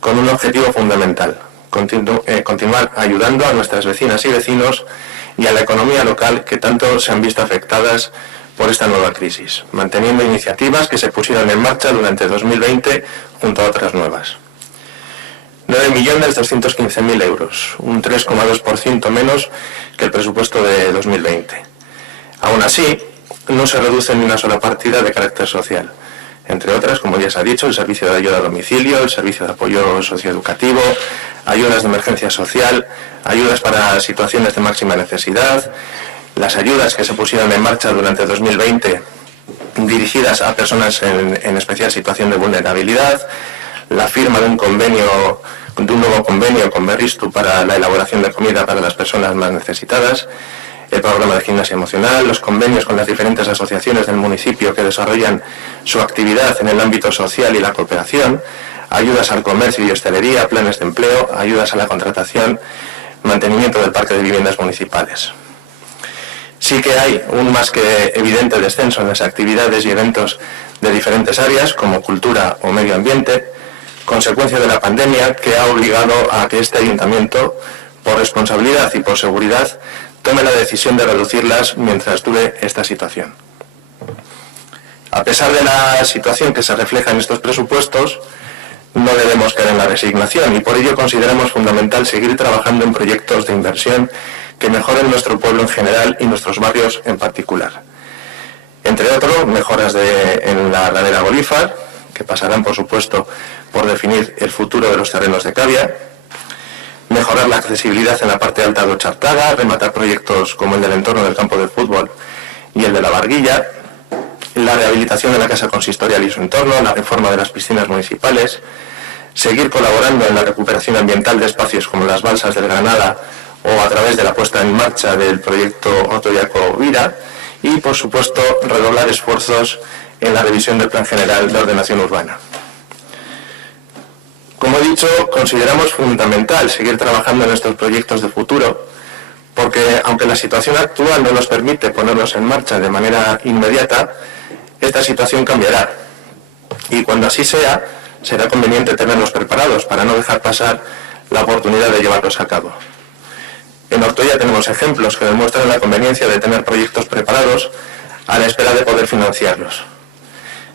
con un objetivo fundamental: continuar ayudando a nuestras vecinas y vecinos y a la economía local, que tanto se han visto afectadas por esta nueva crisis, manteniendo iniciativas que se pusieron en marcha durante 2020 junto a otras nuevas. 9.215.000 euros, un 3,2% menos que el presupuesto de 2020. Aún así, no se reduce ni una sola partida de carácter social. Entre otras, como ya se ha dicho, el servicio de ayuda a domicilio, el servicio de apoyo socioeducativo, ayudas de emergencia social, ayudas para situaciones de máxima necesidad, las ayudas que se pusieron en marcha durante 2020 dirigidas a personas en especial situación de vulnerabilidad, la firma de un nuevo convenio con Berriztu para la elaboración de comida para las personas más necesitadas, el programa de gimnasia emocional, los convenios con las diferentes asociaciones del municipio que desarrollan su actividad en el ámbito social y la cooperación, ayudas al comercio y hostelería, planes de empleo, ayudas a la contratación, mantenimiento del parque de viviendas municipales. Sí que hay un más que evidente descenso en las actividades y eventos de diferentes áreas, como cultura o medio ambiente, consecuencia de la pandemia, que ha obligado a que este ayuntamiento, por responsabilidad y por seguridad, tome la decisión de reducirlas mientras dure esta situación. A pesar de la situación que se refleja en estos presupuestos, no debemos caer en la resignación, y por ello consideramos fundamental seguir trabajando en proyectos de inversión que mejoren nuestro pueblo en general y nuestros barrios en particular. Entre otros, mejoras en la ladera Bolívar, que pasarán, por supuesto, por definir el futuro de los terrenos de cavia, mejorar la accesibilidad en la parte alta de Ochartaga, rematar proyectos como el del entorno del campo de fútbol y el de la Barguilla, la rehabilitación de la casa consistorial y su entorno, la reforma de las piscinas municipales, seguir colaborando en la recuperación ambiental de espacios como las balsas del Granada o a través de la puesta en marcha del proyecto Otoyaco-Vira, y, por supuesto, redoblar esfuerzos en la revisión del Plan General de Ordenación Urbana. Como he dicho, consideramos fundamental seguir trabajando en estos proyectos de futuro, porque aunque la situación actual no nos permite ponerlos en marcha de manera inmediata, esta situación cambiará, y cuando así sea, será conveniente tenerlos preparados para no dejar pasar la oportunidad de llevarlos a cabo. En Ortuella tenemos ejemplos que demuestran la conveniencia de tener proyectos preparados a la espera de poder financiarlos.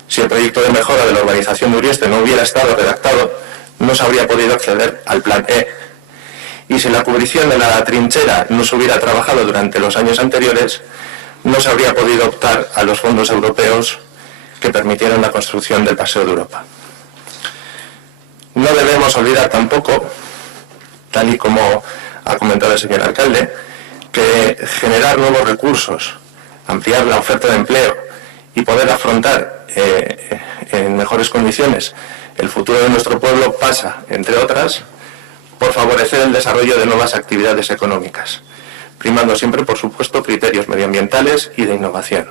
Si el proyecto de mejora de la urbanización de Urieste no hubiera estado redactado, no se habría podido acceder al Plan E. Y si la cubrición de la trinchera no se hubiera trabajado durante los años anteriores, no se habría podido optar a los fondos europeos que permitieron la construcción del Paseo de Europa. No debemos olvidar tampoco, tal y como ha comentado el señor alcalde, que generar nuevos recursos, ampliar la oferta de empleo y poder afrontar en mejores condiciones el futuro de nuestro pueblo pasa, entre otras, por favorecer el desarrollo de nuevas actividades económicas, primando siempre, por supuesto, criterios medioambientales y de innovación.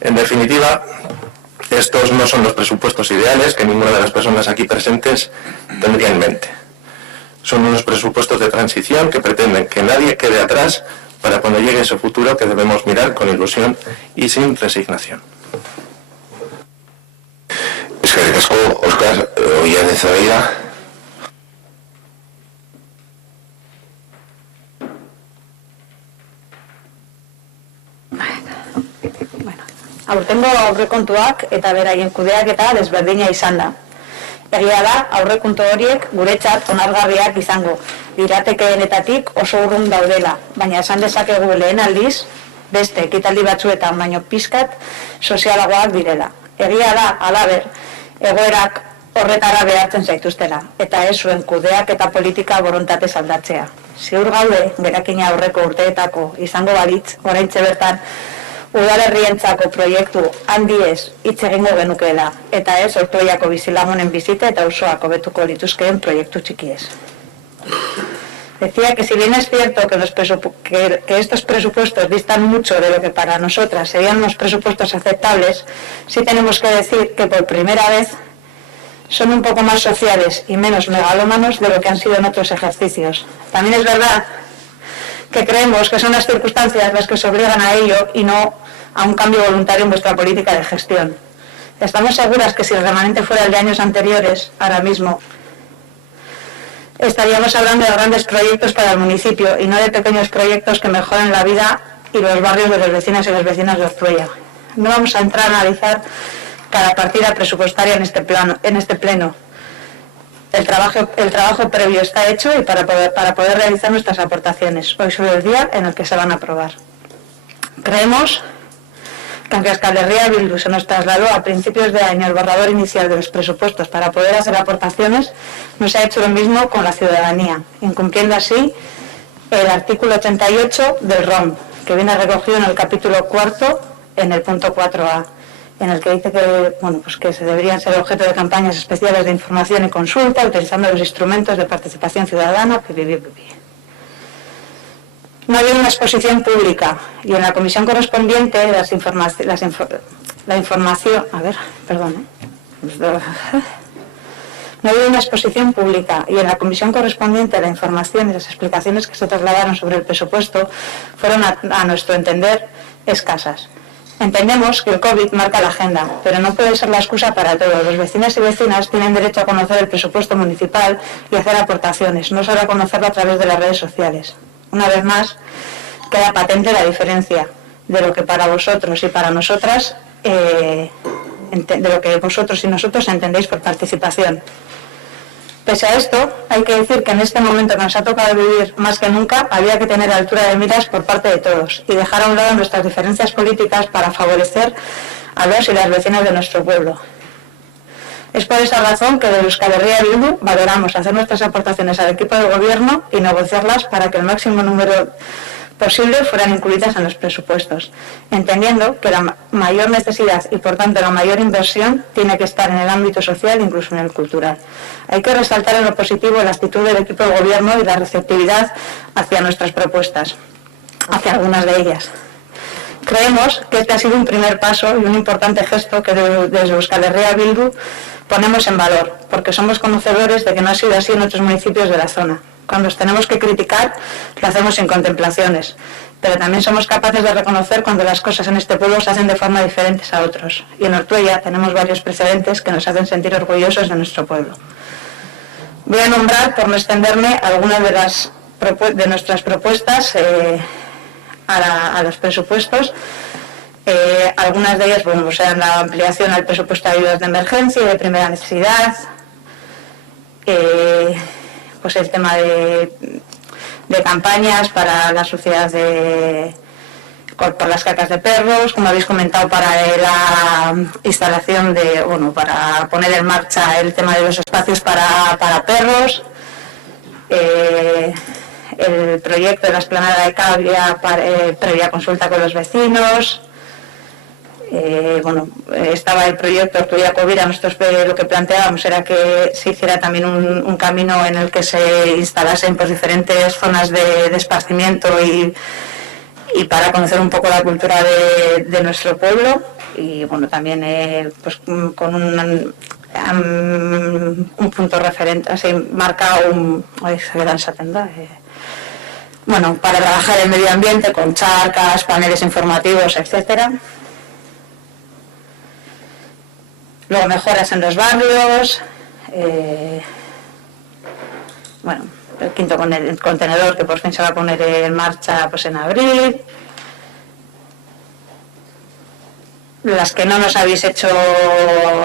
En definitiva, estos no son los presupuestos ideales que ninguna de las personas aquí presentes tendría en mente. Son unos presupuestos de transición que pretenden que nadie quede atrás para cuando llegue ese futuro que debemos mirar con ilusión y sin resignación. Eskerrik asko, Óscar, Oian Ezabeiga. Aurtengo aurrekontuak eta beraien kudeaketa desberdina izan da. Egia da, aurrekontu horiek guretzat onargarriak izango, liratekeenetatik oso urrun daudela, baina esan dezakegu lehen aldiz, beste ekitaldi batzuetan baino pizkat sozialagoak direla. Egia da, halaber, egoerak horretara behartzen zaituztela, eta ez zuen kudeak eta politika borontatez aldatzea. Ziur gaude, berakina aurreko urteetako izango balitz, oraintxe bertan, udalerrientzako proiektu handiez hitz egingo genukeela, eta ez Ortuellako bizilagunen bizita eta auzoak hobetuko lituzkeen proiektu txikiez. Decía que si bien es cierto que estos presupuestos distan mucho de lo que para nosotras serían unos presupuestos aceptables, sí tenemos que decir que por primera vez son un poco más sociales y menos megalómanos de lo que han sido en otros ejercicios. También es verdad que creemos que son las circunstancias las que os obligan a ello y no a un cambio voluntario en vuestra política de gestión. Estamos seguras que si el remanente fuera el de años anteriores, ahora mismo estaríamos hablando de grandes proyectos para el municipio y no de pequeños proyectos que mejoren la vida y los barrios de los vecinos y las vecinas de Ortuella. No vamos a entrar a analizar cada partida presupuestaria en este pleno. El trabajo previo está hecho y para poder realizar nuestras aportaciones. Hoy es el día en el que se van a aprobar. Creemos que aunque a Euskal Herria Bildu se nos trasladó a principios de año el borrador inicial de los presupuestos para poder hacer aportaciones, no se ha hecho lo mismo con la ciudadanía, incumpliendo así el artículo 88 del ROM, que viene recogido en el capítulo 4, en el punto 4a. En el que dice que, que se deberían ser objeto de campañas especiales de información y consulta, utilizando los instrumentos de participación ciudadana. No había una exposición pública y en la comisión correspondiente No había una exposición pública y en la comisión correspondiente la información y las explicaciones que se trasladaron sobre el presupuesto fueron, a nuestro entender, escasas. Entendemos que el COVID marca la agenda, pero no puede ser la excusa para todo. Los vecinos y vecinas tienen derecho a conocer el presupuesto municipal y hacer aportaciones, no solo a conocerlo a través de las redes sociales. Una vez más, queda patente la diferencia de lo que para vosotros y para nosotras, de lo que vosotros y nosotros entendéis por participación. Pese a esto, hay que decir que en este momento que nos ha tocado vivir más que nunca, había que tener altura de miras por parte de todos y dejar a un lado nuestras diferencias políticas para favorecer a los y las vecinas de nuestro pueblo. Es por esa razón que desde Euskal Herria Bildu valoramos hacer nuestras aportaciones al equipo de gobierno y negociarlas para que el máximo número posible fueran incluidas en los presupuestos, entendiendo que la mayor necesidad y por tanto la mayor inversión tiene que estar en el ámbito social e incluso en el cultural. Hay que resaltar en lo positivo la actitud del equipo de gobierno y la receptividad hacia nuestras propuestas, hacia algunas de ellas. Creemos que este ha sido un primer paso y un importante gesto que desde Euskal Herria Bildu ponemos en valor, porque somos conocedores de que no ha sido así en otros municipios de la zona. Cuando os tenemos que criticar, lo hacemos sin contemplaciones, pero también somos capaces de reconocer cuando las cosas en este pueblo se hacen de forma diferente a otros. Y en Ortuella tenemos varios precedentes que nos hacen sentir orgullosos de nuestro pueblo. Voy a nombrar, por no extenderme, algunas de nuestras propuestas a los presupuestos. Algunas de ellas eran la ampliación al presupuesto de ayudas de emergencia y de primera necesidad, pues el tema de campañas para la suciedad por las cacas de perros, como habéis comentado, para la instalación para poner en marcha el tema de los espacios para perros, el proyecto de la explanada de Cavia previa consulta con los vecinos. Estaba el proyecto Ortuella Covira. Nosotros lo que planteábamos era que se hiciera también un camino en el que se instalasen diferentes zonas de esparcimiento y para conocer un poco la cultura de nuestro pueblo y también con un punto referente, así marca para trabajar el medio ambiente con charcas, paneles informativos, etcétera. Luego mejoras en los barrios, el quinto contenedor que por fin se va a poner en marcha en abril. las que no nos habéis hecho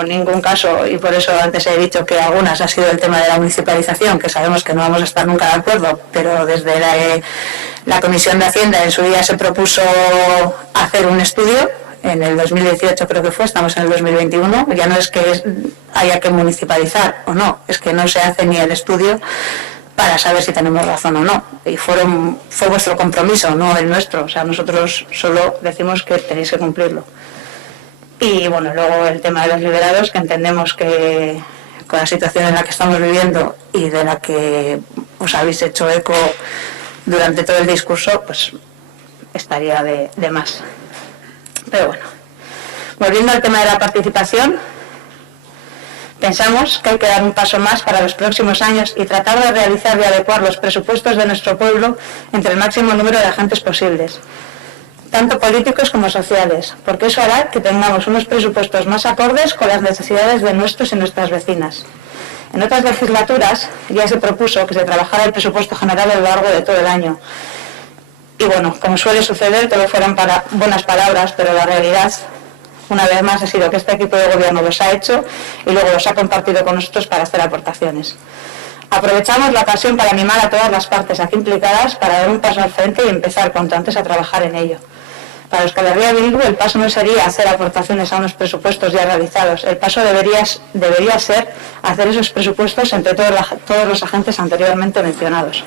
ningún caso, y por eso antes he dicho que algunas ha sido el tema de la municipalización, que sabemos que no vamos a estar nunca de acuerdo, pero desde la Comisión de Hacienda en su día se propuso hacer un estudio, en el 2018 creo que fue, estamos en el 2021, ya no es que haya que municipalizar o no, es que no se hace ni el estudio para saber si tenemos razón o no, y fue vuestro compromiso, no el nuestro, o sea, nosotros solo decimos que tenéis que cumplirlo. Y bueno, luego el tema de los liberados, que entendemos que con la situación en la que estamos viviendo y de la que os habéis hecho eco durante todo el discurso, pues estaría de más. Pero bueno, volviendo al tema de la participación, pensamos que hay que dar un paso más para los próximos años y tratar de realizar y adecuar los presupuestos de nuestro pueblo entre el máximo número de agentes posibles, tanto políticos como sociales, porque eso hará que tengamos unos presupuestos más acordes con las necesidades de nuestros y nuestras vecinas. En otras legislaturas ya se propuso que se trabajara el presupuesto general a lo largo de todo el año. Y bueno, como suele suceder, todo fueron buenas palabras, pero la realidad, una vez más, ha sido que este equipo de gobierno los ha hecho y luego los ha compartido con nosotros para hacer aportaciones. Aprovechamos la ocasión para animar a todas las partes aquí implicadas para dar un paso al frente y empezar cuanto antes a trabajar en ello. Para Euskal Herria Bildu, el paso no sería hacer aportaciones a unos presupuestos ya realizados. El paso debería ser hacer esos presupuestos entre todos los agentes anteriormente mencionados.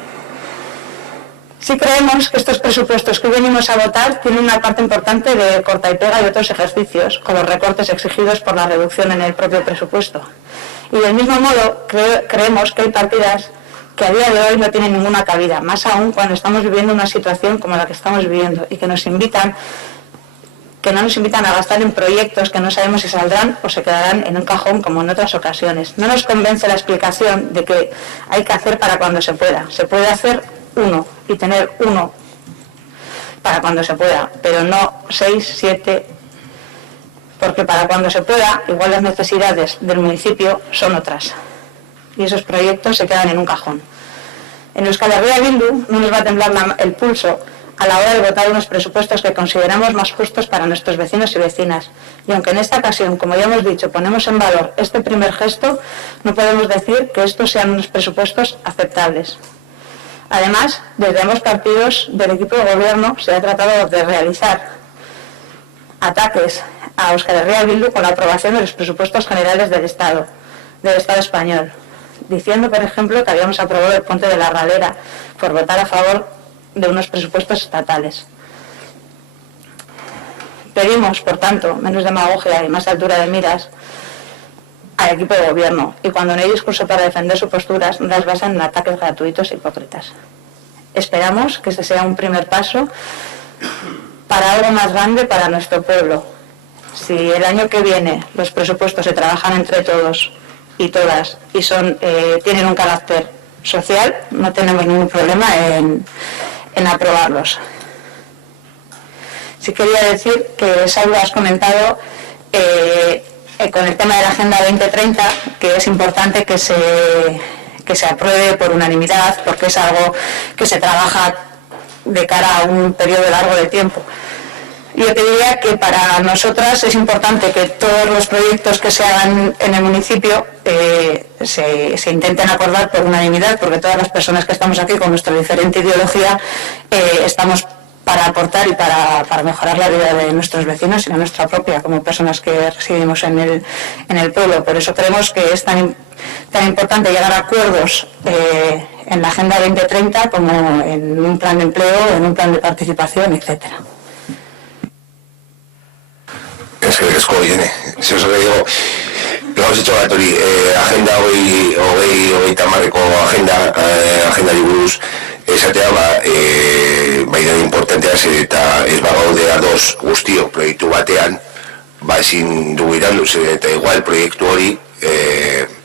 Sí creemos que estos presupuestos que venimos a votar tienen una parte importante de corta y pega y otros ejercicios, con los recortes exigidos por la reducción en el propio presupuesto. Y del mismo modo, creemos que hay partidas que a día de hoy no tienen ninguna cabida, más aún cuando estamos viviendo una situación como la que estamos viviendo y que no nos invitan a gastar en proyectos que no sabemos si saldrán o se quedarán en un cajón como en otras ocasiones. No nos convence la explicación de que hay que hacer para cuando se pueda. Se puede hacer uno y tener uno para cuando se pueda, pero no 6, 7, porque para cuando se pueda, igual las necesidades del municipio son otras. Y esos proyectos se quedan en un cajón. En Euskal Herria Bildu no nos va a temblar el pulso a la hora de votar unos presupuestos que consideramos más justos para nuestros vecinos y vecinas. Y aunque en esta ocasión, como ya hemos dicho, ponemos en valor este primer gesto, no podemos decir que estos sean unos presupuestos aceptables. Además, desde ambos partidos del equipo de gobierno se ha tratado de realizar ataques a Euskal Herria Bildu con la aprobación de los presupuestos generales del Estado español, diciendo, por ejemplo, que habíamos aprobado el puente de la Ralera por votar a favor de unos presupuestos estatales. Pedimos, por tanto, menos demagogia y más altura de miras al equipo de gobierno, y cuando no hay discurso para defender sus posturas, no las basan en ataques gratuitos e hipócritas. Esperamos que este sea un primer paso para algo más grande para nuestro pueblo. Si el año que viene los presupuestos se trabajan entre todos y todas y tienen un carácter social, no tenemos ningún problema en aprobarlos. Sí quería decir que, Saúl, has comentado con el tema de la Agenda 2030, que es importante que se apruebe por unanimidad, porque es algo que se trabaja de cara a un periodo largo de tiempo. Yo te diría que para nosotras es importante que todos los proyectos que se hagan en el municipio se intenten acordar por unanimidad, porque todas las personas que estamos aquí con nuestra diferente ideología estamos para aportar y para mejorar la vida de nuestros vecinos y la nuestra propia, como personas que residimos en el pueblo. Por eso creemos que es tan importante llegar a acuerdos en la Agenda 2030 como en un plan de empleo, en un plan de participación, etcétera. Es que si os lo digo, lo hemos hecho bat hori, agenda hogeita hamarreko agenda buruz esatea, bai da importantea zer eta ez bagaude ados guztiok proiektu batean, ezin dugu irandu, zer eta igual proiektu hori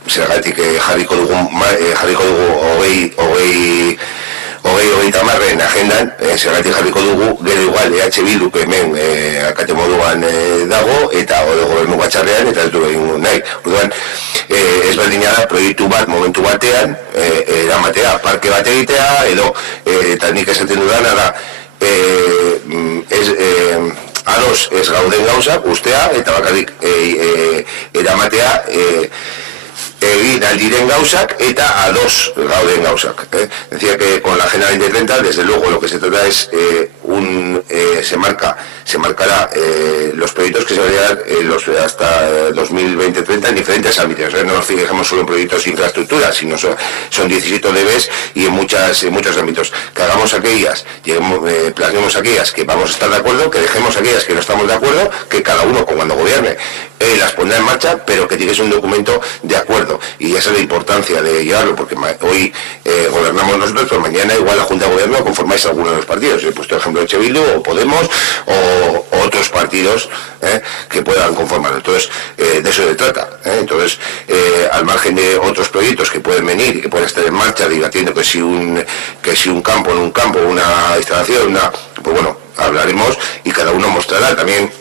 zergatik jarriko dugu hogeita hamarren agendan, zergatik jarriko dugu, gero igual EH Bildu hemen akate moduan dago, eta gobernu batzarrean, eta ez du egin nahi. Orduan, ezberdina da proiektu bat momentu batean, eramatea parke bat egitea, edo, eta nik esaten dudana da, ados ez gauden gauzak, ustea, eta bakarrik eramatea egin aldiren gauzak eta ados gauden gauzak. Decía que con la Agenda 2030, desde luego, lo que se trata es se marcará los proyectos que se van a dar hasta 2020-30 en diferentes ámbitos. No nos fijemos solo en proyectos de infraestructura, sino son 17 ODBs y en muchos ámbitos. Que hagamos aquellas, plasmemos aquellas que vamos a estar de acuerdo, que dejemos aquellas que no estamos de acuerdo, que cada uno, cuando gobierne, las pondrá en marcha, pero que tienes un documento de acuerdo. Y esa es la importancia de llevarlo, porque hoy gobernamos nosotros, pero mañana igual la Junta de Gobierno conformáis alguno de los partidos. He puesto el ejemplo de Bildu o Podemos o otros partidos que puedan conformarlo. Entonces, de eso se trata. Entonces, al margen de otros proyectos que pueden venir y que pueden estar en marcha, debatiendo que si un campo, una instalación, pues bueno, hablaremos y cada uno mostrará. También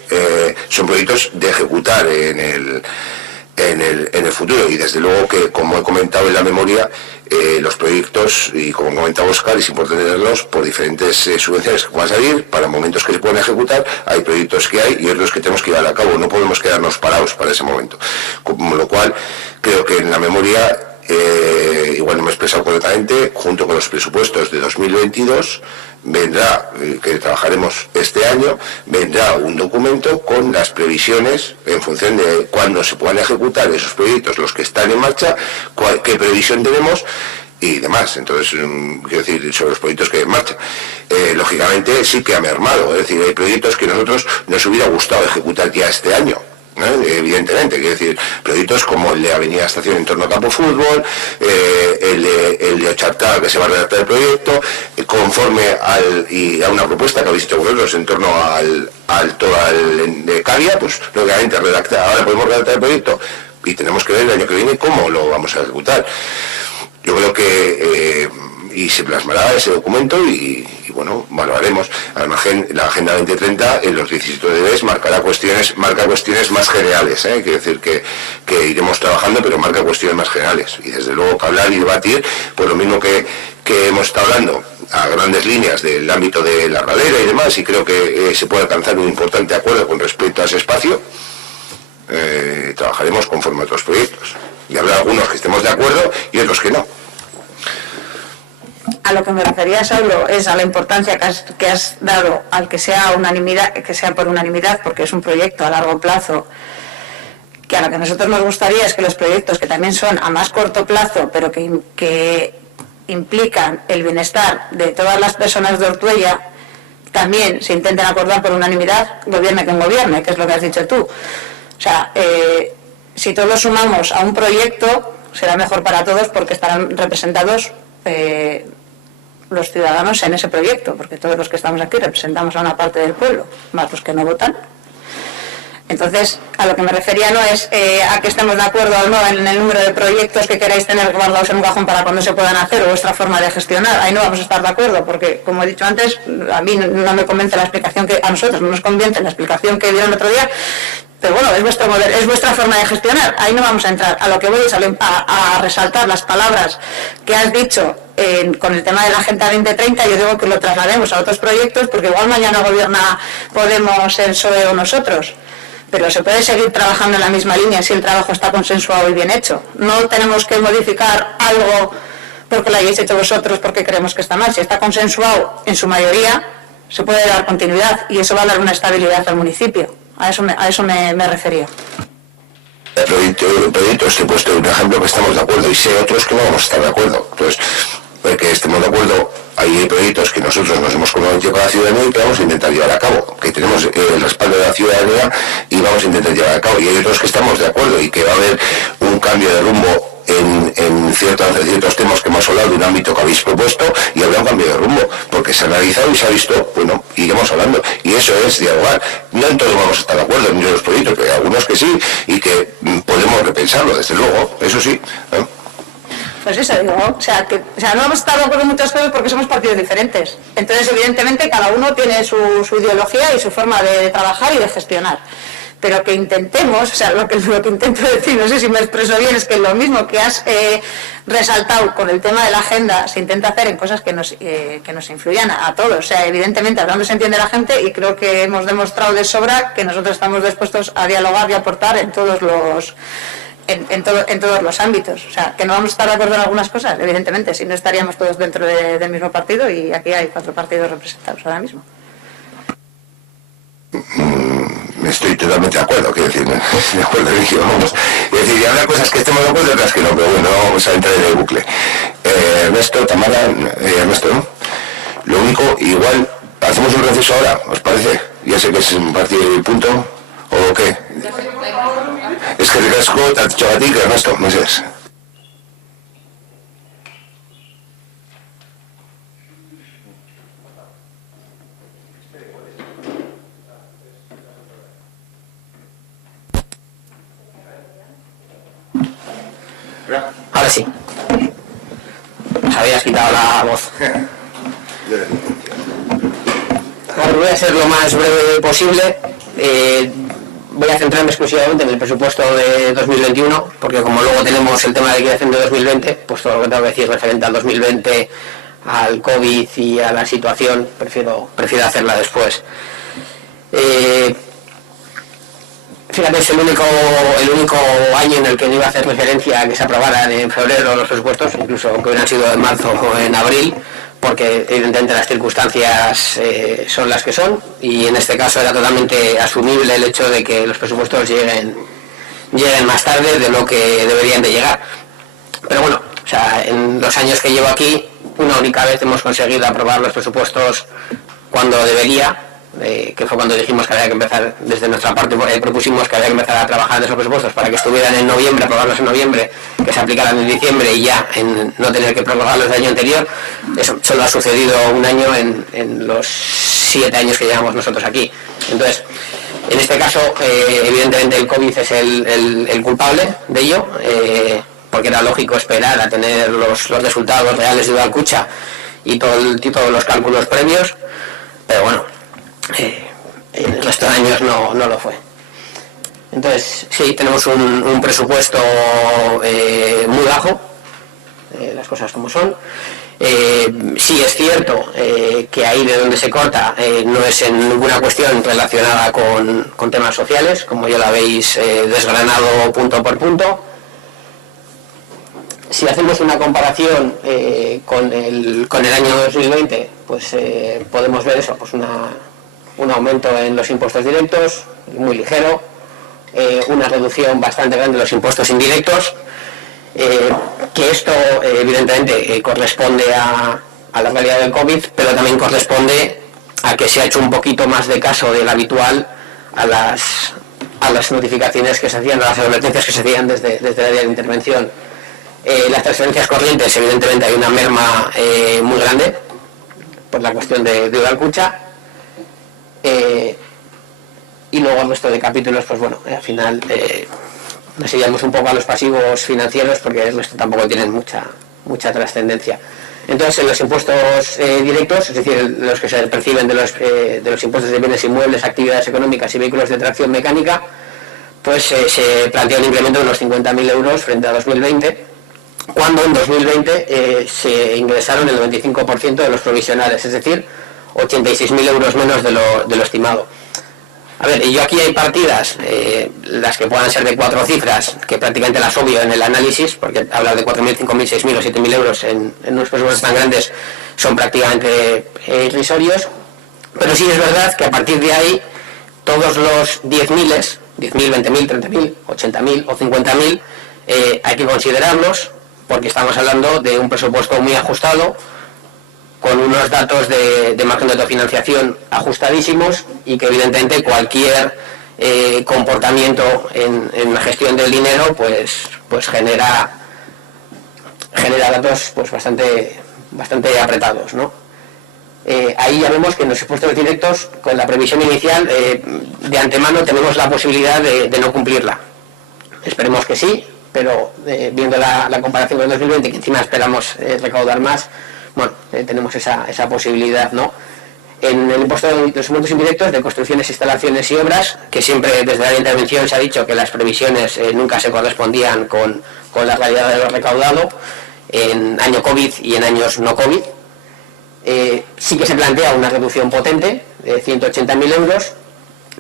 son proyectos de ejecutar en el futuro, y desde luego que, como he comentado en la memoria, los proyectos, y como comentaba Óscar, es importante tenerlos por diferentes subvenciones que puedan salir para momentos que se pueden ejecutar. Hay proyectos que hay y otros que tenemos que llevar a cabo, no podemos quedarnos parados para ese momento, con lo cual creo que en la memoria, igual no me he expresado correctamente, junto con los presupuestos de 2022 vendrá, que trabajaremos este año, vendrá un documento con las previsiones en función de cuándo se puedan ejecutar esos proyectos, los que están en marcha, qué previsión tenemos y demás. Entonces, quiero decir, sobre los proyectos que hay en marcha, lógicamente sí que ha mermado, es decir, hay proyectos que nosotros nos hubiera gustado ejecutar ya este año. Evidentemente, quiero decir, proyectos como el de Avenida Estación en torno a Campo Fútbol, el de Ochartal, que se va a redactar el proyecto, conforme a una propuesta que habéis hecho vosotros en torno al de Cavia, pues lógicamente ahora podemos redactar el proyecto y tenemos que ver el año que viene cómo lo vamos a ejecutar. Yo creo que y se plasmará ese documento y bueno, valoraremos. Al margen, la Agenda 2030 en los 17 ODBs marca cuestiones más generales, quiere decir que iremos trabajando, pero marca cuestiones más generales, y desde luego que hablar y debatir, pues lo mismo que hemos estado hablando a grandes líneas del ámbito de la radera y demás, y creo que se puede alcanzar un importante acuerdo con respecto a ese espacio. Trabajaremos conforme a otros proyectos, y habrá algunos que estemos de acuerdo y otros que no. A lo que me refería, Saulo, es a la importancia que has dado al que sea unanimidad, que sea por unanimidad, porque es un proyecto a largo plazo, que a lo que a nosotros nos gustaría es que los proyectos que también son a más corto plazo, pero que implican el bienestar de todas las personas de Ortuella, también se intenten acordar por unanimidad, gobierne quien gobierne, que es lo que has dicho tú. O sea, si todos sumamos a un proyecto, será mejor para todos, porque estarán representados los ciudadanos en ese proyecto, porque todos los que estamos aquí representamos a una parte del pueblo, más los que no votan. Entonces, a lo que me refería no es a que estemos de acuerdo o no en el número de proyectos que queráis tener guardados en un cajón para cuando se puedan hacer, o vuestra forma de gestionar. Ahí no vamos a estar de acuerdo, porque, como he dicho antes, a mí no me convence la explicación a nosotros no nos convence la explicación que dieron el otro día. Pero bueno, es vuestro modelo, es vuestra forma de gestionar. Ahí no vamos a entrar. A lo que voy es a resaltar las palabras que has dicho con el tema de la Agenda 2030. Yo digo que lo traslademos a otros proyectos, porque igual mañana gobierna Podemos, el PSOE o nosotros. Pero se puede seguir trabajando en la misma línea si el trabajo está consensuado y bien hecho. No tenemos que modificar algo porque lo hayáis hecho vosotros, porque creemos que está mal. Si está consensuado en su mayoría, se puede dar continuidad y eso va a dar una estabilidad al municipio. A eso me refería. Proyectos, te he puesto un ejemplo que estamos de acuerdo, y sé otros que no vamos a estar de acuerdo. Entonces, que estemos de acuerdo, hay proyectos que nosotros nos hemos comprometido con la ciudadanía y que vamos a intentar llevar a cabo, que tenemos el respaldo de la ciudadanía y vamos a intentar llevar a cabo. Y hay otros que estamos de acuerdo y que va a haber un cambio de rumbo en ciertos temas que hemos hablado de un ámbito que habéis propuesto, y habrá un cambio de rumbo, porque se ha analizado y se ha visto, bueno, iremos hablando, y eso es dialogar. No en todo vamos a estar de acuerdo en los proyectos, pero hay algunos que sí, y que podemos repensarlo, desde luego, eso sí. Pues eso digo, o sea, no vamos a estar de acuerdo en muchas cosas porque somos partidos diferentes. Entonces, evidentemente, cada uno tiene su ideología y su forma de trabajar y de gestionar. pero que intentemos, o sea, lo que intento decir, no sé si me expreso bien, es que lo mismo que has resaltado con el tema de la agenda se intenta hacer en cosas que nos influyan a todos. O sea, evidentemente hablando se entiende la gente, y creo que hemos demostrado de sobra que nosotros estamos dispuestos a dialogar y aportar en todos los ámbitos. O sea, que no vamos a estar de acuerdo en algunas cosas, evidentemente, si no estaríamos todos dentro del mismo partido, y aquí hay 4 partidos representados ahora mismo. Estoy totalmente de acuerdo, quiero decir, de acuerdo, vamos. Es decir, y habrá cosas que estemos de acuerdo y otras que no, pero bueno, no vamos a entrar en el bucle. Ernesto, Tamara, Ernesto, ¿no? Lo único, igual, hacemos un receso ahora, ¿os parece? Ya sé que es un partido y punto, ¿o qué? Es que ricasco, te ha dicho a ti que Ernesto, no sé. Ahora sí. Nos habías quitado la voz. Ahora voy a ser lo más breve posible. Voy a centrarme exclusivamente en el presupuesto de 2021, porque como luego tenemos el tema de liquidación de 2020, pues todo lo que tengo que decir referente al 2020, al COVID y a la situación, prefiero hacerla después. Fíjate, es el único año en el que no iba a hacer referencia a que se aprobaran en febrero los presupuestos, incluso que hubieran sido en marzo o en abril, porque evidentemente las circunstancias son las que son, y en este caso era totalmente asumible el hecho de que los presupuestos lleguen más tarde de lo que deberían de llegar. Pero bueno, o sea, en los años que llevo aquí, una única vez hemos conseguido aprobar los presupuestos cuando debería, que fue cuando dijimos que había que empezar, desde nuestra parte propusimos que había que empezar a trabajar en esos presupuestos para que estuvieran en noviembre, aprobarlos en noviembre, que se aplicaran en diciembre y ya en no tener que prorrogarlos del año anterior. Eso solo ha sucedido un año en los 7 años que llevamos nosotros aquí. Entonces, en este caso, evidentemente el COVID es el culpable de ello, porque era lógico esperar a tener los resultados reales de Udalkutxa y todos los cálculos previos, pero bueno, en el resto de años no lo fue. Entonces, sí, tenemos un presupuesto muy bajo, las cosas como son. Sí es cierto que ahí de donde se corta no es en ninguna cuestión relacionada con temas sociales, como ya lo habéis desgranado punto por punto. Si hacemos una comparación con el año 2020, pues podemos ver eso, pues un aumento en los impuestos directos, muy ligero, una reducción bastante grande de los impuestos indirectos, que esto evidentemente corresponde a la realidad del COVID, pero también corresponde a que se ha hecho un poquito más de caso del habitual a las notificaciones que se hacían, a las advertencias que se hacían desde el área de intervención. Las transferencias corrientes, evidentemente hay una merma muy grande por la cuestión de Udalkutxa, y luego el resto de capítulos, pues bueno, al final nos seguimos un poco a los pasivos financieros, porque el resto tampoco tienen mucha trascendencia. Entonces, en los impuestos directos, es decir, los que se perciben de los impuestos de bienes inmuebles, actividades económicas y vehículos de tracción mecánica, pues se plantea un incremento de unos 50.000 euros frente a 2020, cuando en 2020 se ingresaron el 95% de los provisionales, es decir, 86.000 euros menos de lo estimado. A ver, yo aquí hay partidas, las que puedan ser de 4 cifras, que prácticamente las obvio en el análisis, porque hablar de 4.000, 5.000, 6.000 o 7.000 euros en unos presupuestos tan grandes son prácticamente irrisorios, pero sí es verdad que a partir de ahí todos los 10.000, 20.000, 30.000, 80.000 o 50.000, hay que considerarlos, porque estamos hablando de un presupuesto muy ajustado, con unos datos de margen de autofinanciación ajustadísimos, y que evidentemente cualquier comportamiento en la gestión del dinero pues genera datos pues bastante apretados, ¿no? Ahí ya vemos que en los impuestos directos, con la previsión inicial, de antemano tenemos la posibilidad de no cumplirla. Esperemos que sí, pero viendo la comparación con el 2020, que encima esperamos recaudar más, bueno, tenemos esa posibilidad, ¿no? En el impuesto de los impuestos indirectos de construcciones, instalaciones y obras, que siempre desde la intervención se ha dicho que las previsiones nunca se correspondían con la realidad de lo recaudado en año COVID y en años no COVID, sí que se plantea una reducción potente de 180.000 euros,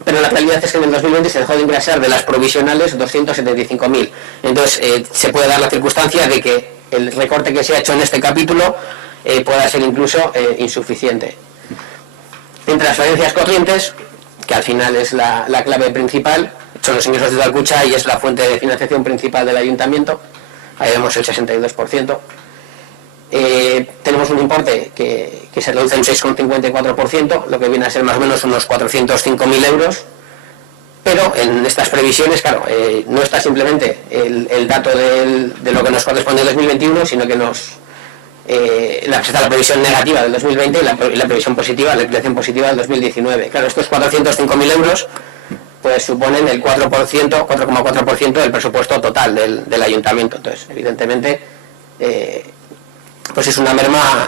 pero la realidad es que en el 2020 se dejó de ingresar de las provisionales 275.000. Entonces se puede dar la circunstancia de que el recorte que se ha hecho en este capítulo pueda ser incluso insuficiente. Entre las transferencias corrientes, que al final es la clave principal, son los ingresos de Udalkutxa y es la fuente de financiación principal del ayuntamiento, ahí vemos el 62%. Tenemos un importe que se reduce en 6,54%, lo que viene a ser más o menos unos 405.000 euros, pero en estas previsiones, claro, no está simplemente el dato de lo que nos corresponde en 2021, sino que está la previsión negativa del 2020 y la previsión positiva, la liquidación positiva del 2019. Claro, estos 405.000 euros pues suponen el 4,4% del presupuesto total del ayuntamiento. Entonces, evidentemente, pues es una merma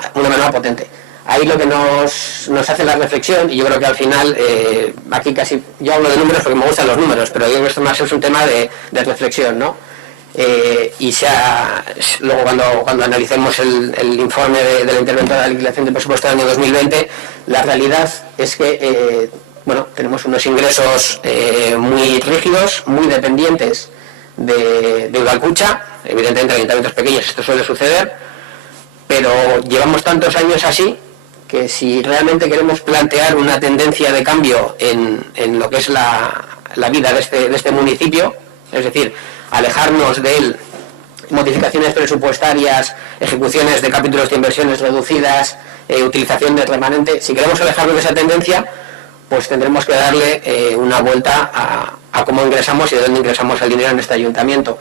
potente. Ahí lo que nos hace la reflexión, y yo creo que al final, aquí casi, yo hablo de números porque me gustan los números, pero yo creo que esto más es un tema de reflexión, ¿no? Y luego cuando analicemos el informe de la interventora de la liquidación del presupuesto del año 2020, la realidad es que tenemos unos ingresos muy rígidos, muy dependientes de Udalkutxa. Evidentemente en ayuntamientos pequeños esto suele suceder, pero llevamos tantos años así que si realmente queremos plantear una tendencia de cambio en lo que es la vida de este municipio, es decir, alejarnos de él, modificaciones presupuestarias, ejecuciones de capítulos de inversiones reducidas, utilización de remanente, si queremos alejarnos de esa tendencia, pues tendremos que darle una vuelta a cómo ingresamos y de dónde ingresamos el dinero en este ayuntamiento.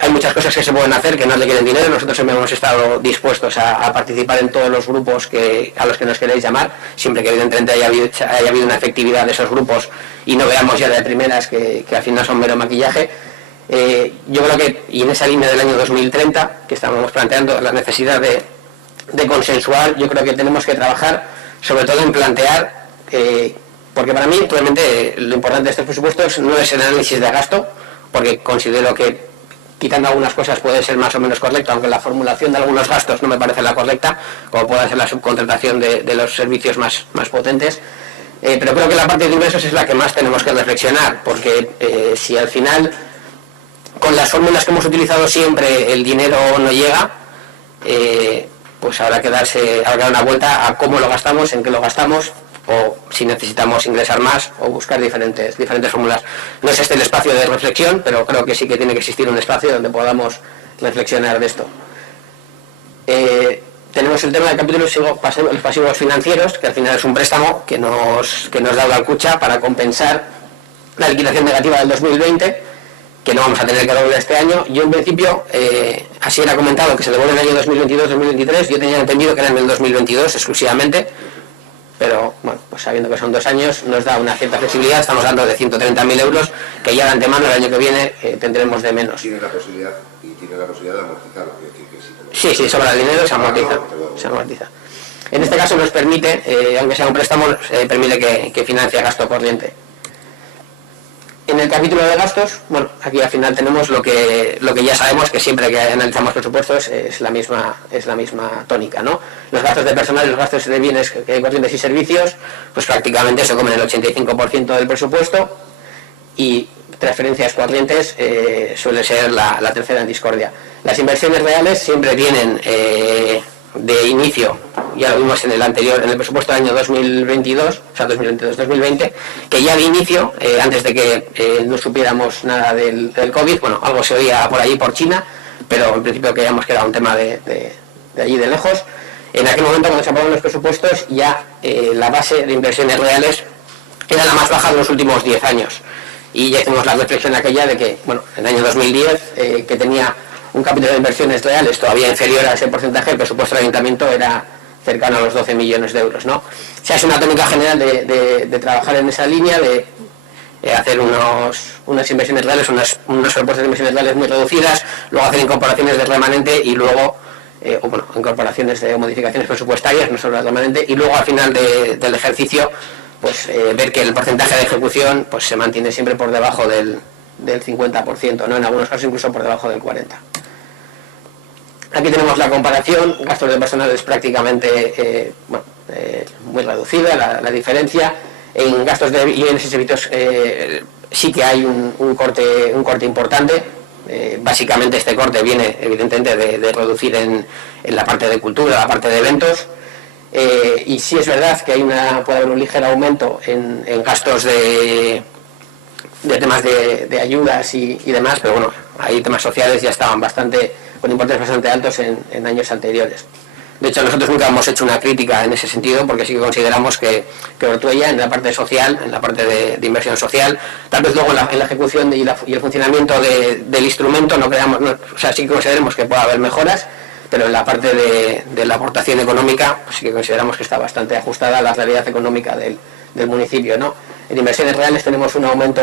Hay muchas cosas que se pueden hacer que no requieren dinero. Nosotros hemos estado dispuestos a participar en todos los grupos a los que nos queréis llamar, siempre que evidentemente haya habido una efectividad de esos grupos y no veamos ya de primeras que al final son mero maquillaje. Yo creo que, y en esa línea del año 2030, que estábamos planteando la necesidad de consensuar, yo creo que tenemos que trabajar sobre todo en plantear, porque para mí realmente lo importante de estos presupuestos no es el análisis de gasto, porque considero que quitando algunas cosas puede ser más o menos correcto, aunque la formulación de algunos gastos no me parece la correcta, como puede ser la subcontratación de los servicios más potentes, pero creo que la parte de ingresos es la que más tenemos que reflexionar, porque si al final con las fórmulas que hemos utilizado siempre el dinero no llega, pues habrá que dar una vuelta a cómo lo gastamos, en qué lo gastamos, o si necesitamos ingresar más o buscar diferentes fórmulas. No es este el espacio de reflexión, pero creo que sí que tiene que existir un espacio donde podamos reflexionar de esto. Tenemos el tema del capítulo los pasivos financieros, que al final es un préstamo que nos da Udalkutxa para compensar la liquidación negativa del 2020, que no vamos a tener que devolver este año. Yo en principio, así era comentado que se devuelve en el año 2022-2023, yo tenía entendido que era en el 2022 exclusivamente, pero bueno, pues sabiendo que son 2 años nos da una cierta flexibilidad. Estamos hablando de 130.000 euros que ya de antemano el año que viene tendremos de menos. Tiene la posibilidad de amortizarlo. Sí, sobra el dinero, se amortiza. En este caso nos permite, aunque sea un préstamo, permite que financie gasto corriente. En el capítulo de gastos, bueno, aquí al final tenemos lo que ya sabemos, que siempre que analizamos presupuestos es la misma tónica, ¿no? Los gastos de personal y los gastos de bienes corrientes y servicios, pues prácticamente se comen el 85% del presupuesto, y transferencias corrientes suele ser la tercera en discordia. Las inversiones reales siempre vienen de inicio, ya lo vimos en el presupuesto del año 2022, o sea 2022-2020, que ya de inicio, antes de que no supiéramos nada del COVID, bueno, algo se oía por allí, por China, pero en principio creíamos que era un tema de allí de lejos. En aquel momento, cuando se aprobaron los presupuestos, ya la base de inversiones reales era la más baja de los últimos 10 años. Y ya hicimos la reflexión aquella de que, bueno, en el año 2010, que tenía un capítulo de inversiones reales todavía inferior a ese porcentaje, el presupuesto del ayuntamiento era cercano a los 12 millones de euros, ¿no? O sea, es una tónica general de trabajar en esa línea, de hacer unas inversiones reales, unos propuestas de inversiones reales muy reducidas, luego hacer incorporaciones de remanente y luego o bueno, incorporaciones de modificaciones presupuestarias, no solo permanente, y luego al final del ejercicio pues ver que el porcentaje de ejecución pues se mantiene siempre por debajo del 50%, ¿no? En algunos casos incluso por debajo del 40%. Aquí tenemos la comparación, gastos de personal es prácticamente muy reducida la diferencia. En gastos de bienes y servicios sí que hay un corte importante. Básicamente este corte viene evidentemente de reducir en la parte de cultura, la parte de eventos, y sí es verdad que puede haber un ligero aumento en gastos de temas de ayudas y demás, pero bueno, ahí temas sociales ya estaban con importes bastante altos en años anteriores. De hecho, nosotros nunca hemos hecho una crítica en ese sentido, porque sí que consideramos que Ortuella, en la parte social, en la parte de inversión social, tal vez luego en la ejecución y el funcionamiento del instrumento, sí que consideramos que puede haber mejoras, pero en la parte de la aportación económica, pues sí que consideramos que está bastante ajustada a la realidad económica del municipio, ¿no? En inversiones reales tenemos un aumento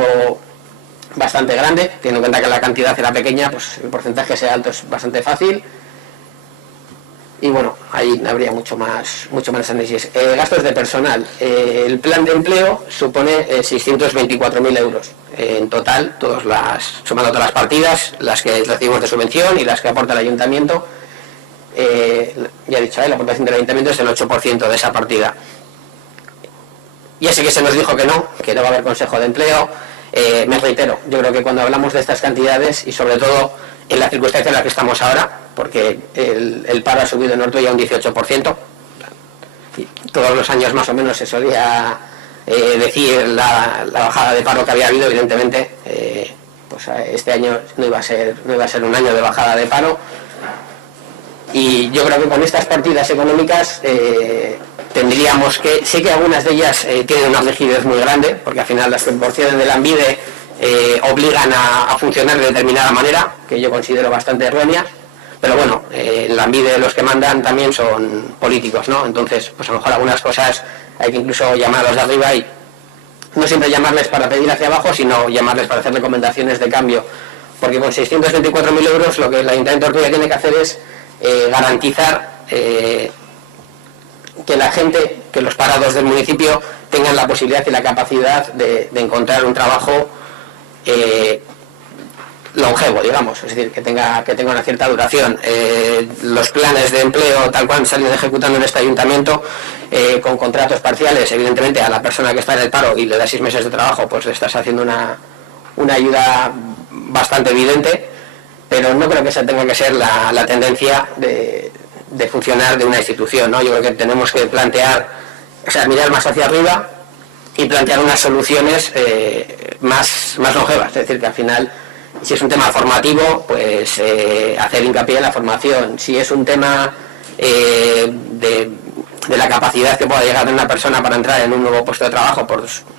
bastante grande, teniendo en cuenta que la cantidad era pequeña, pues el porcentaje sea alto es bastante fácil. Y bueno, ahí habría mucho más análisis. Gastos de personal. El plan de empleo supone 624.000 euros. En total, sumando todas las partidas, las que recibimos de subvención y las que aporta el ayuntamiento, ya he dicho, la aportación del ayuntamiento es el 8% de esa partida. Ya sé que se nos dijo que no va a haber consejo de empleo. Me reitero, yo creo que cuando hablamos de estas cantidades y sobre todo en la circunstancia en la que estamos ahora, porque el paro ha subido en Ortuella un 18%, y todos los años más o menos se solía decir la bajada de paro que había habido, evidentemente pues este año no iba a ser un año de bajada de paro, y yo creo que con estas partidas económicas tendríamos que, sé que algunas de ellas tienen una rigidez muy grande, porque al final las proporciones de Lanbide obligan a funcionar de determinada manera, que yo considero bastante errónea, pero bueno, en Lanbide los que mandan también son políticos, ¿no? Entonces, pues a lo mejor algunas cosas hay que incluso llamar a los de arriba y no siempre llamarles para pedir hacia abajo, sino llamarles para hacer recomendaciones de cambio, porque con 624.000 euros lo que el Ayuntamiento de Ortuella tiene que hacer es garantizar que la gente, que los parados del municipio tengan la posibilidad y la capacidad de encontrar un trabajo longevo, digamos, es decir, que tenga una cierta duración. Los planes de empleo tal cual han salido ejecutando en este ayuntamiento, con contratos parciales, evidentemente a la persona que está en el paro y le da 6 meses de trabajo, pues le estás haciendo una ayuda bastante evidente, pero no creo que esa tenga que ser la tendencia de funcionar de una institución, ¿no? Yo creo que tenemos que mirar más hacia arriba y plantear unas soluciones más longevas, es decir, que al final, si es un tema formativo, pues hacer hincapié en la formación. Si es un tema de la capacidad que pueda llegar a tener una persona para entrar en un nuevo puesto de trabajo,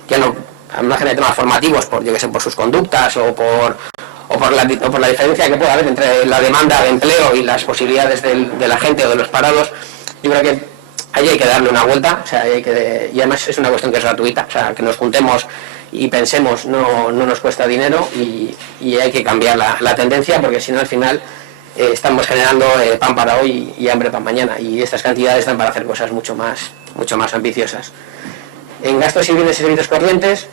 ya no al margen de temas formativos, por sus conductas o por la diferencia que pueda haber entre la demanda de empleo y las posibilidades de la gente o de los parados, yo creo que ahí hay que darle una vuelta, y además es una cuestión que es gratuita, o sea, que nos juntemos y pensemos no nos cuesta dinero y hay que cambiar la tendencia, porque si no al final estamos generando pan para hoy y hambre para mañana, y estas cantidades dan para hacer cosas mucho más ambiciosas. En gastos y bienes y servicios corrientes,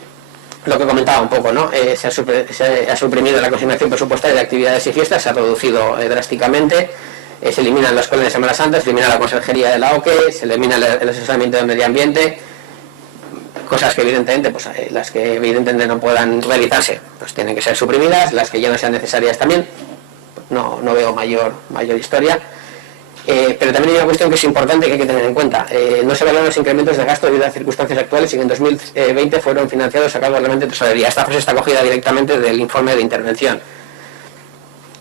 lo que comentaba un poco, ¿no? Se ha suprimido la consignación presupuestaria de actividades y fiestas, se ha reducido drásticamente, se eliminan las colonias de Semana Santa, se elimina la conserjería de la OCE, se elimina el asesoramiento del medio ambiente, cosas que evidentemente, pues las que evidentemente no puedan realizarse, pues tienen que ser suprimidas, las que ya no sean necesarias también, no veo mayor historia. Pero también hay una cuestión que es importante que hay que tener en cuenta. No se valoran los incrementos de gasto debido a circunstancias actuales y que en 2020 fueron financiados a cargo del Reglamento de Tesorería. Esta frase está cogida directamente del informe de intervención.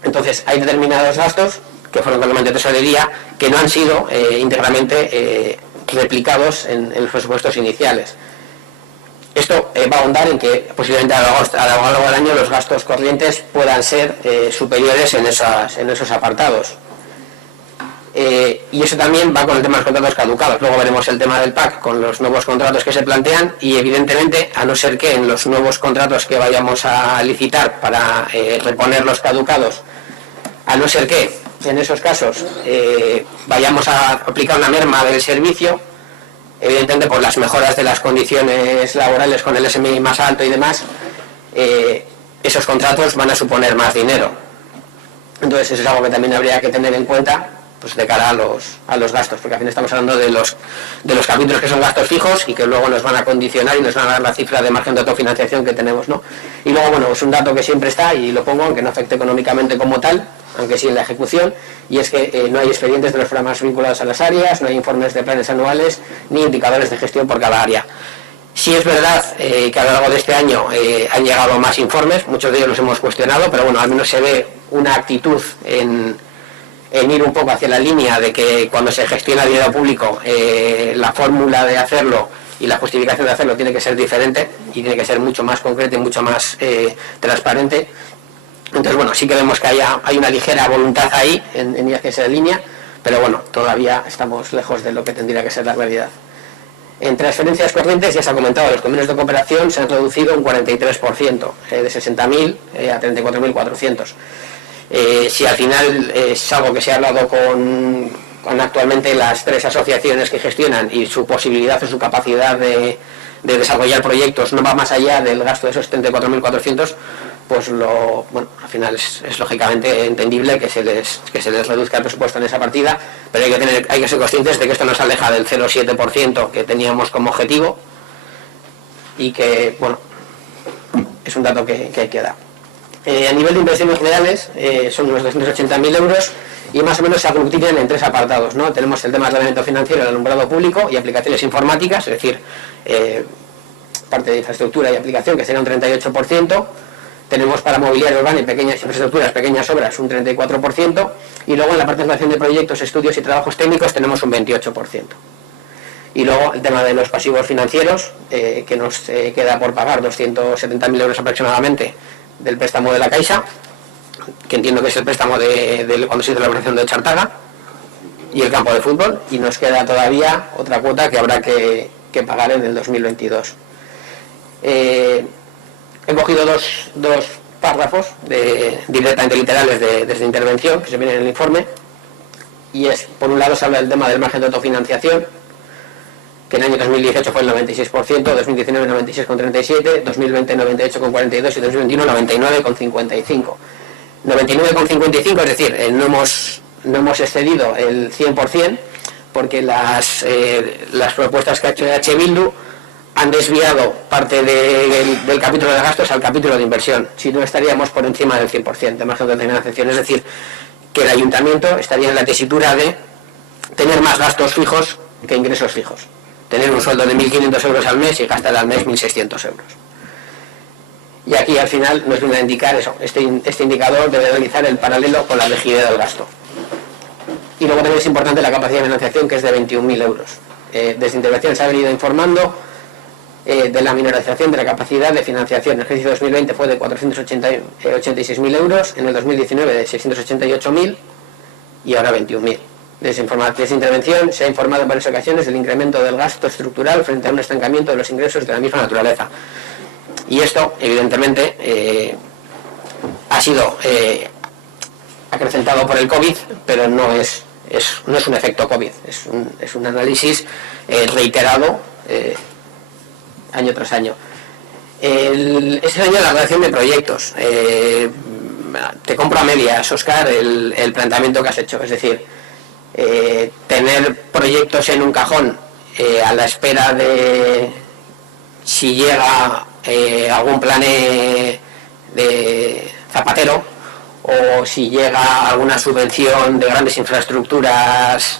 Entonces, hay determinados gastos que fueron con el Reglamento de Tesorería que no han sido íntegramente replicados en los presupuestos iniciales. Esto va a ahondar en que posiblemente a lo largo del año los gastos corrientes puedan ser superiores en esos apartados. Y eso también va con el tema de los contratos caducados. Luego veremos el tema del PAC con los nuevos contratos que se plantean, y evidentemente, a no ser que en los nuevos contratos que vayamos a licitar para reponer los caducados, a no ser que en esos casos vayamos a aplicar una merma del servicio, evidentemente por las mejoras de las condiciones laborales con el SMI más alto y demás, esos contratos van a suponer más dinero. Entonces eso es algo que también habría que tener en cuenta, pues de cara a los gastos, porque al fin estamos hablando de los capítulos que son gastos fijos y que luego nos van a condicionar y nos van a dar la cifra de margen de autofinanciación que tenemos, ¿no? Y luego, bueno, es un dato que siempre está, y lo pongo, aunque no afecte económicamente como tal, aunque sí en la ejecución, y es que no hay expedientes de los programas vinculados a las áreas, no hay informes de planes anuales, ni indicadores de gestión por cada área. Sí es verdad que a lo largo de este año han llegado más informes, muchos de ellos los hemos cuestionado, pero bueno, al menos se ve una actitud en ir un poco hacia la línea de que cuando se gestiona dinero público la fórmula de hacerlo y la justificación de hacerlo tiene que ser diferente y tiene que ser mucho más concreta y mucho más transparente. Entonces, bueno, sí que vemos que hay una ligera voluntad ahí en ir hacia esa línea, pero bueno, todavía estamos lejos de lo que tendría que ser la realidad. En transferencias corrientes, ya se ha comentado, los convenios de cooperación se han reducido un 43%, de 60.000 a 34.400. Si al final es algo que se ha hablado con actualmente las 3 asociaciones que gestionan y su posibilidad o su capacidad de desarrollar proyectos no va más allá del gasto de esos 74.400, pues bueno, al final es lógicamente entendible que se les reduzca el presupuesto en esa partida, pero hay que ser conscientes de que esto nos aleja del 0,7% que teníamos como objetivo y que, bueno, es un dato que hay que dar. A nivel de inversiones generales son unos 280.000 euros y más o menos se aglutinan en 3 apartados, ¿no? Tenemos el tema del ordenamiento financiero, el alumbrado público y aplicaciones informáticas, es decir, parte de infraestructura y aplicación, que sería un 38%. Tenemos para mobiliario urbano y pequeñas infraestructuras, pequeñas obras, un 34%, y luego en la participación de proyectos, estudios y trabajos técnicos tenemos un 28%. Y luego el tema de los pasivos financieros, que nos queda por pagar 270.000 euros aproximadamente del préstamo de la Caixa, que entiendo que es el préstamo cuando se hizo la operación de Chartaga, y el campo de fútbol, y nos queda todavía otra cuota que habrá que pagar en el 2022. He cogido dos párrafos directamente literales de intervención que se vienen en el informe, y es, por un lado se habla del tema del margen de autofinanciación, que en el año 2018 fue el 96%, 2019 96,37%, 2020 98,42% y 2021 99,55%. 99,55%, es decir, no hemos excedido el 100%, porque las propuestas que ha hecho EH Bildu han desviado parte del capítulo de gastos al capítulo de inversión. Si no, estaríamos por encima del 100% de margen de financiación, es decir, que el ayuntamiento estaría en la tesitura de tener más gastos fijos que ingresos fijos. Tener un sueldo de 1.500 euros al mes y gastar al mes 1.600 euros. Y aquí al final nos viene a indicar eso, este indicador debe realizar el paralelo con la rigidez del gasto. Y luego también es importante la capacidad de financiación, que es de 21.000 euros. Desde Intervención se ha venido informando de la minorización de la capacidad de financiación. El ejercicio 2020 fue de 486.000 euros, en el 2019 de 688.000 y ahora 21.000. Desde Intervención se ha informado en varias ocasiones del incremento del gasto estructural frente a un estancamiento de los ingresos de la misma naturaleza. Y esto, evidentemente, ha sido acrecentado por el COVID, pero no es un efecto COVID, es un análisis reiterado año tras año. Ese año la redacción de proyectos. Te compro a medias, Óscar, el planteamiento que has hecho, es decir, tener proyectos en un cajón a la espera de si llega algún plan de Zapatero o si llega alguna subvención de grandes infraestructuras,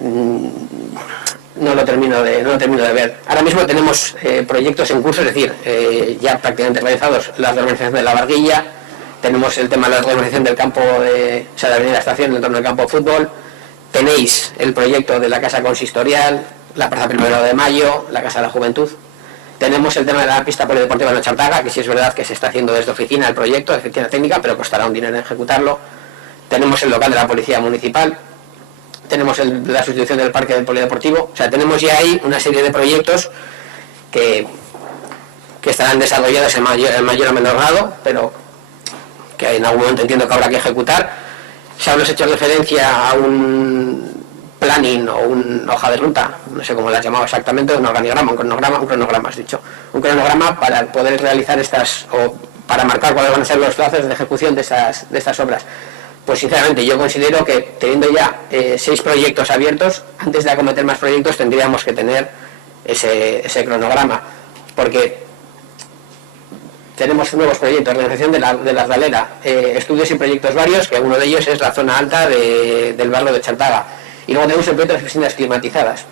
no lo termino de ver. Ahora mismo tenemos proyectos en curso, es decir, ya prácticamente realizados, la reorganización de la Barguilla, tenemos el tema de la reorganización del campo de la avenida Estación en torno al campo de fútbol, tenéis el proyecto de la Casa Consistorial, la Plaza 1 de Mayo, la Casa de la Juventud. Tenemos el tema de la pista polideportiva de Chartaga, que sí es verdad que se está haciendo desde oficina el proyecto, de oficina técnica, pero costará un dinero en ejecutarlo. Tenemos el local de la Policía Municipal, tenemos la sustitución del parque del polideportivo, o sea, tenemos ya ahí una serie de proyectos que estarán desarrollados en mayor o menor grado, pero que en algún momento entiendo que habrá que ejecutar. se habla hecho referencia a un planning o una hoja de ruta, no sé cómo la has llamado exactamente, un cronograma has dicho, un cronograma para poder realizar o para marcar cuáles van a ser los plazos de ejecución de estas obras. Pues sinceramente yo considero que teniendo ya 6 proyectos abiertos, antes de acometer más proyectos tendríamos que tener ese cronograma, porque tenemos nuevos proyectos, organización de la Galera, estudios y proyectos varios, que uno de ellos es la zona alta del barrio de Chantaga, y luego tenemos el proyecto de las piscinas climatizadas,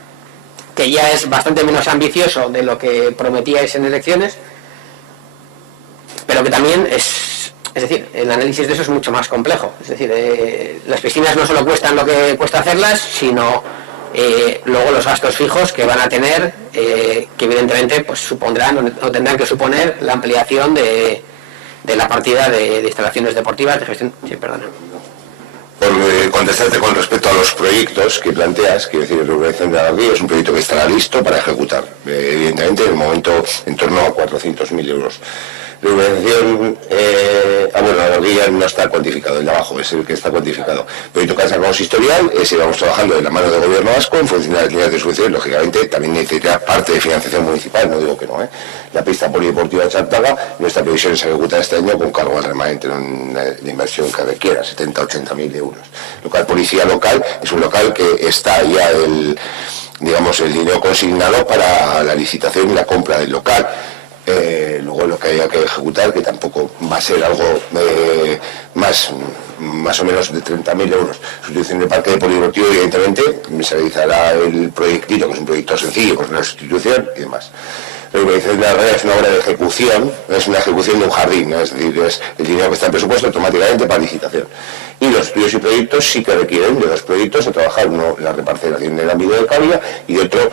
que ya es bastante menos ambicioso de lo que prometíais en elecciones, pero que también es decir, el análisis de eso es mucho más complejo. Es decir, las piscinas no solo cuestan lo que cuesta hacerlas, sino luego los gastos fijos que van a tener, que evidentemente pues supondrán o tendrán que suponer la ampliación de la partida de instalaciones deportivas, de gestión. Sí, perdona. Por contestarte con respecto a los proyectos que planteas, quiero decir, la urbanización de Alarguí es un proyecto que estará listo para ejecutar, evidentemente en el momento en torno a 400.000 euros. La urbanización, la Alarguí ya no está cuantificado, el de abajo es el que está cuantificado. El proyecto que sacamos historial, ese vamos trabajando de la mano del gobierno vasco en función de las líneas de subvención, lógicamente también necesita parte de financiación municipal, no digo que no, La pista polideportiva de Chantaga, nuestra previsión es ejecutar este año con cargo al remanente de inversión que requiera, 70-80.000 euros. Local policía local es un local que está ya el dinero consignado para la licitación y la compra del local. Luego lo que haya que ejecutar, que tampoco va a ser algo más o menos de 30.000 euros. Sustitución del parque deportivo, evidentemente, se realizará el proyectito, que es un proyecto sencillo, con una sustitución y demás. La urbanización de la red es una obra de ejecución, es una ejecución de un jardín, ¿no? Es decir, es el dinero que está en presupuesto automáticamente para licitación. Y los estudios y proyectos sí que requieren de 2 proyectos a trabajar, uno la reparcelación del ámbito de Cavia y otro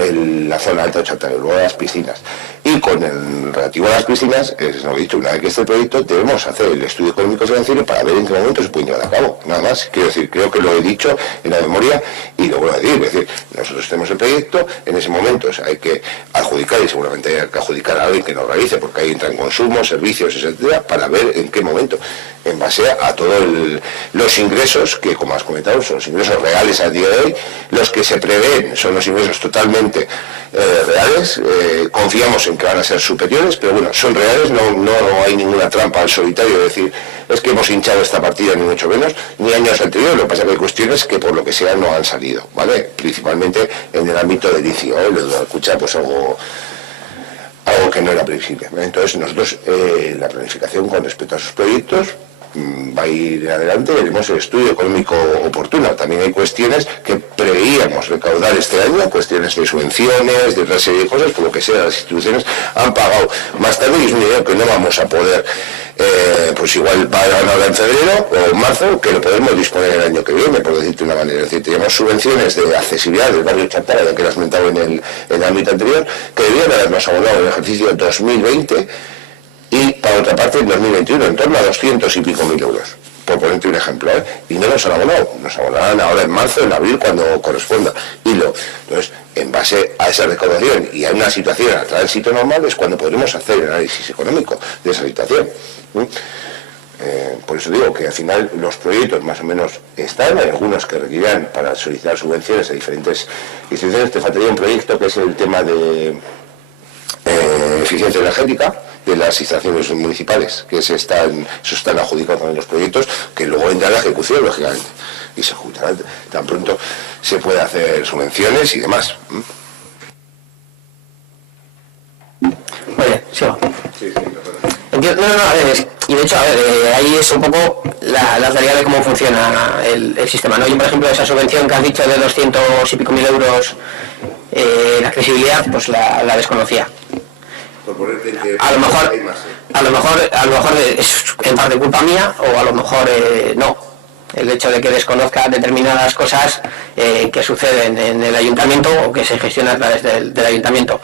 la zona alta de Chantaga, luego las piscinas. Y con el relativo a las piscinas, lo he dicho, una vez que este proyecto debemos hacer el estudio económico financiero para ver en qué momento se puede llevar a cabo, nada más. Quiero decir, creo que lo he dicho en la memoria y lo vuelvo a decir, es decir, nosotros tenemos el proyecto, en ese momento hay que adjudicar y seguramente hay que adjudicar a alguien que nos realice, porque ahí entran consumos, servicios, etcétera, para ver en qué momento, en base a todos los ingresos, que como has comentado, son los ingresos reales al día de hoy, los que se prevén son los ingresos totalmente reales, confiamos en que van a ser superiores, pero bueno, son reales, no hay ninguna trampa al solitario de decir, es que hemos hinchado esta partida, ni mucho menos, ni años anteriores. Lo que pasa es que hay cuestiones que por lo que sea no han salido, ¿vale? Principalmente en el ámbito del inicio, lo de escuchar pues algo que no era previsible. Entonces nosotros, la planificación con respecto a esos proyectos va a ir adelante, veremos el estudio económico oportuno. También hay cuestiones que preveíamos recaudar este año, cuestiones de subvenciones, de otra serie de cosas, por lo que sea, las instituciones han pagado más tarde y es un dinero que no vamos a poder, pues igual pagar ahora en febrero o en marzo, que lo podemos disponer el año que viene, por decirte una manera. Es decir, teníamos subvenciones de accesibilidad del barrio Chantaga, ya que lo has comentado en el ámbito anterior, que debían habernos abonado en el ejercicio 2020, y para otra parte en 2021 en torno a 200 y pico mil euros, por ponerte un ejemplo, y no nos han abonado, nos abonarán ahora en marzo, en abril, cuando corresponda. Entonces, en base a esa recaudación y a una situación a tránsito normal es cuando podremos hacer el análisis económico de esa situación. Por eso digo que al final los proyectos más o menos están, hay algunos que requerirán para solicitar subvenciones a diferentes instituciones. Te faltaría un proyecto que es el tema de eficiencia energética de las instalaciones municipales, que eso están adjudicados también los proyectos, que luego entra la ejecución, lógicamente, y se ejecutará tan pronto se puede hacer subvenciones y demás. Oye, sigo. Entiendo, y de hecho, ahí es un poco la realidad de cómo funciona el sistema, ¿no? Yo, por ejemplo, esa subvención que has dicho de 200 y pico mil euros, la accesibilidad, pues la desconocía. A lo mejor es en parte culpa mía, o a lo mejor no. El hecho de que desconozca determinadas cosas que suceden en el ayuntamiento o que se gestionan a través del ayuntamiento.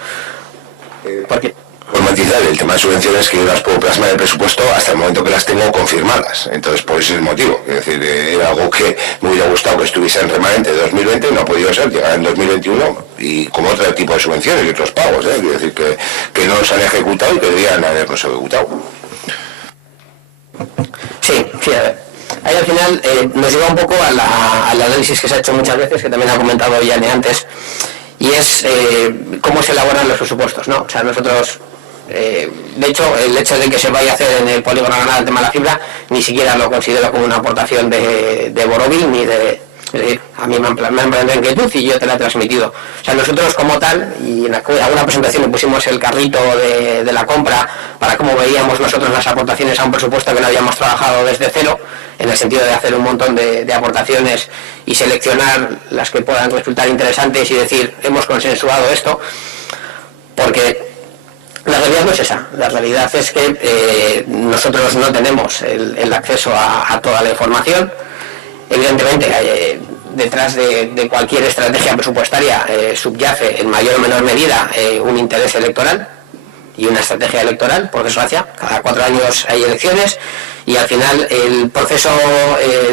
Porque por matizar, el tema de subvenciones que yo las puedo plasmar en el presupuesto hasta el momento que las tengo confirmadas. Entonces, por ese es el motivo. Es decir, era algo que me hubiera gustado que estuviese en remanente de 2020, no ha podido ser, llegará en 2021 y como otro tipo de subvenciones y otros pagos. Es decir, que no los han ejecutado y que deberían habernos ejecutado. Sí, a ver. Ahí al final nos lleva un poco al análisis que se ha hecho muchas veces, que también ha comentado Yane antes, y es cómo se elaboran los presupuestos, ¿no? O sea, nosotros, de hecho, el hecho de que se vaya a hacer en el polígono Granada el tema de la fibra, ni siquiera lo considero como una aportación de Borovil, ni de... Es decir, a mí me han planteado inquietud y yo te la he transmitido. O sea, nosotros como tal, y en alguna presentación le pusimos el carrito de la compra para cómo veíamos nosotros las aportaciones a un presupuesto que no habíamos trabajado desde cero, en el sentido de hacer un montón de aportaciones y seleccionar las que puedan resultar interesantes y decir, hemos consensuado esto, porque la realidad no es esa. La realidad es que nosotros no tenemos el acceso a toda la información. Evidentemente, detrás de cualquier estrategia presupuestaria subyace en mayor o menor medida un interés electoral y una estrategia electoral, por desgracia. Cada 4 años hay elecciones y al final el proceso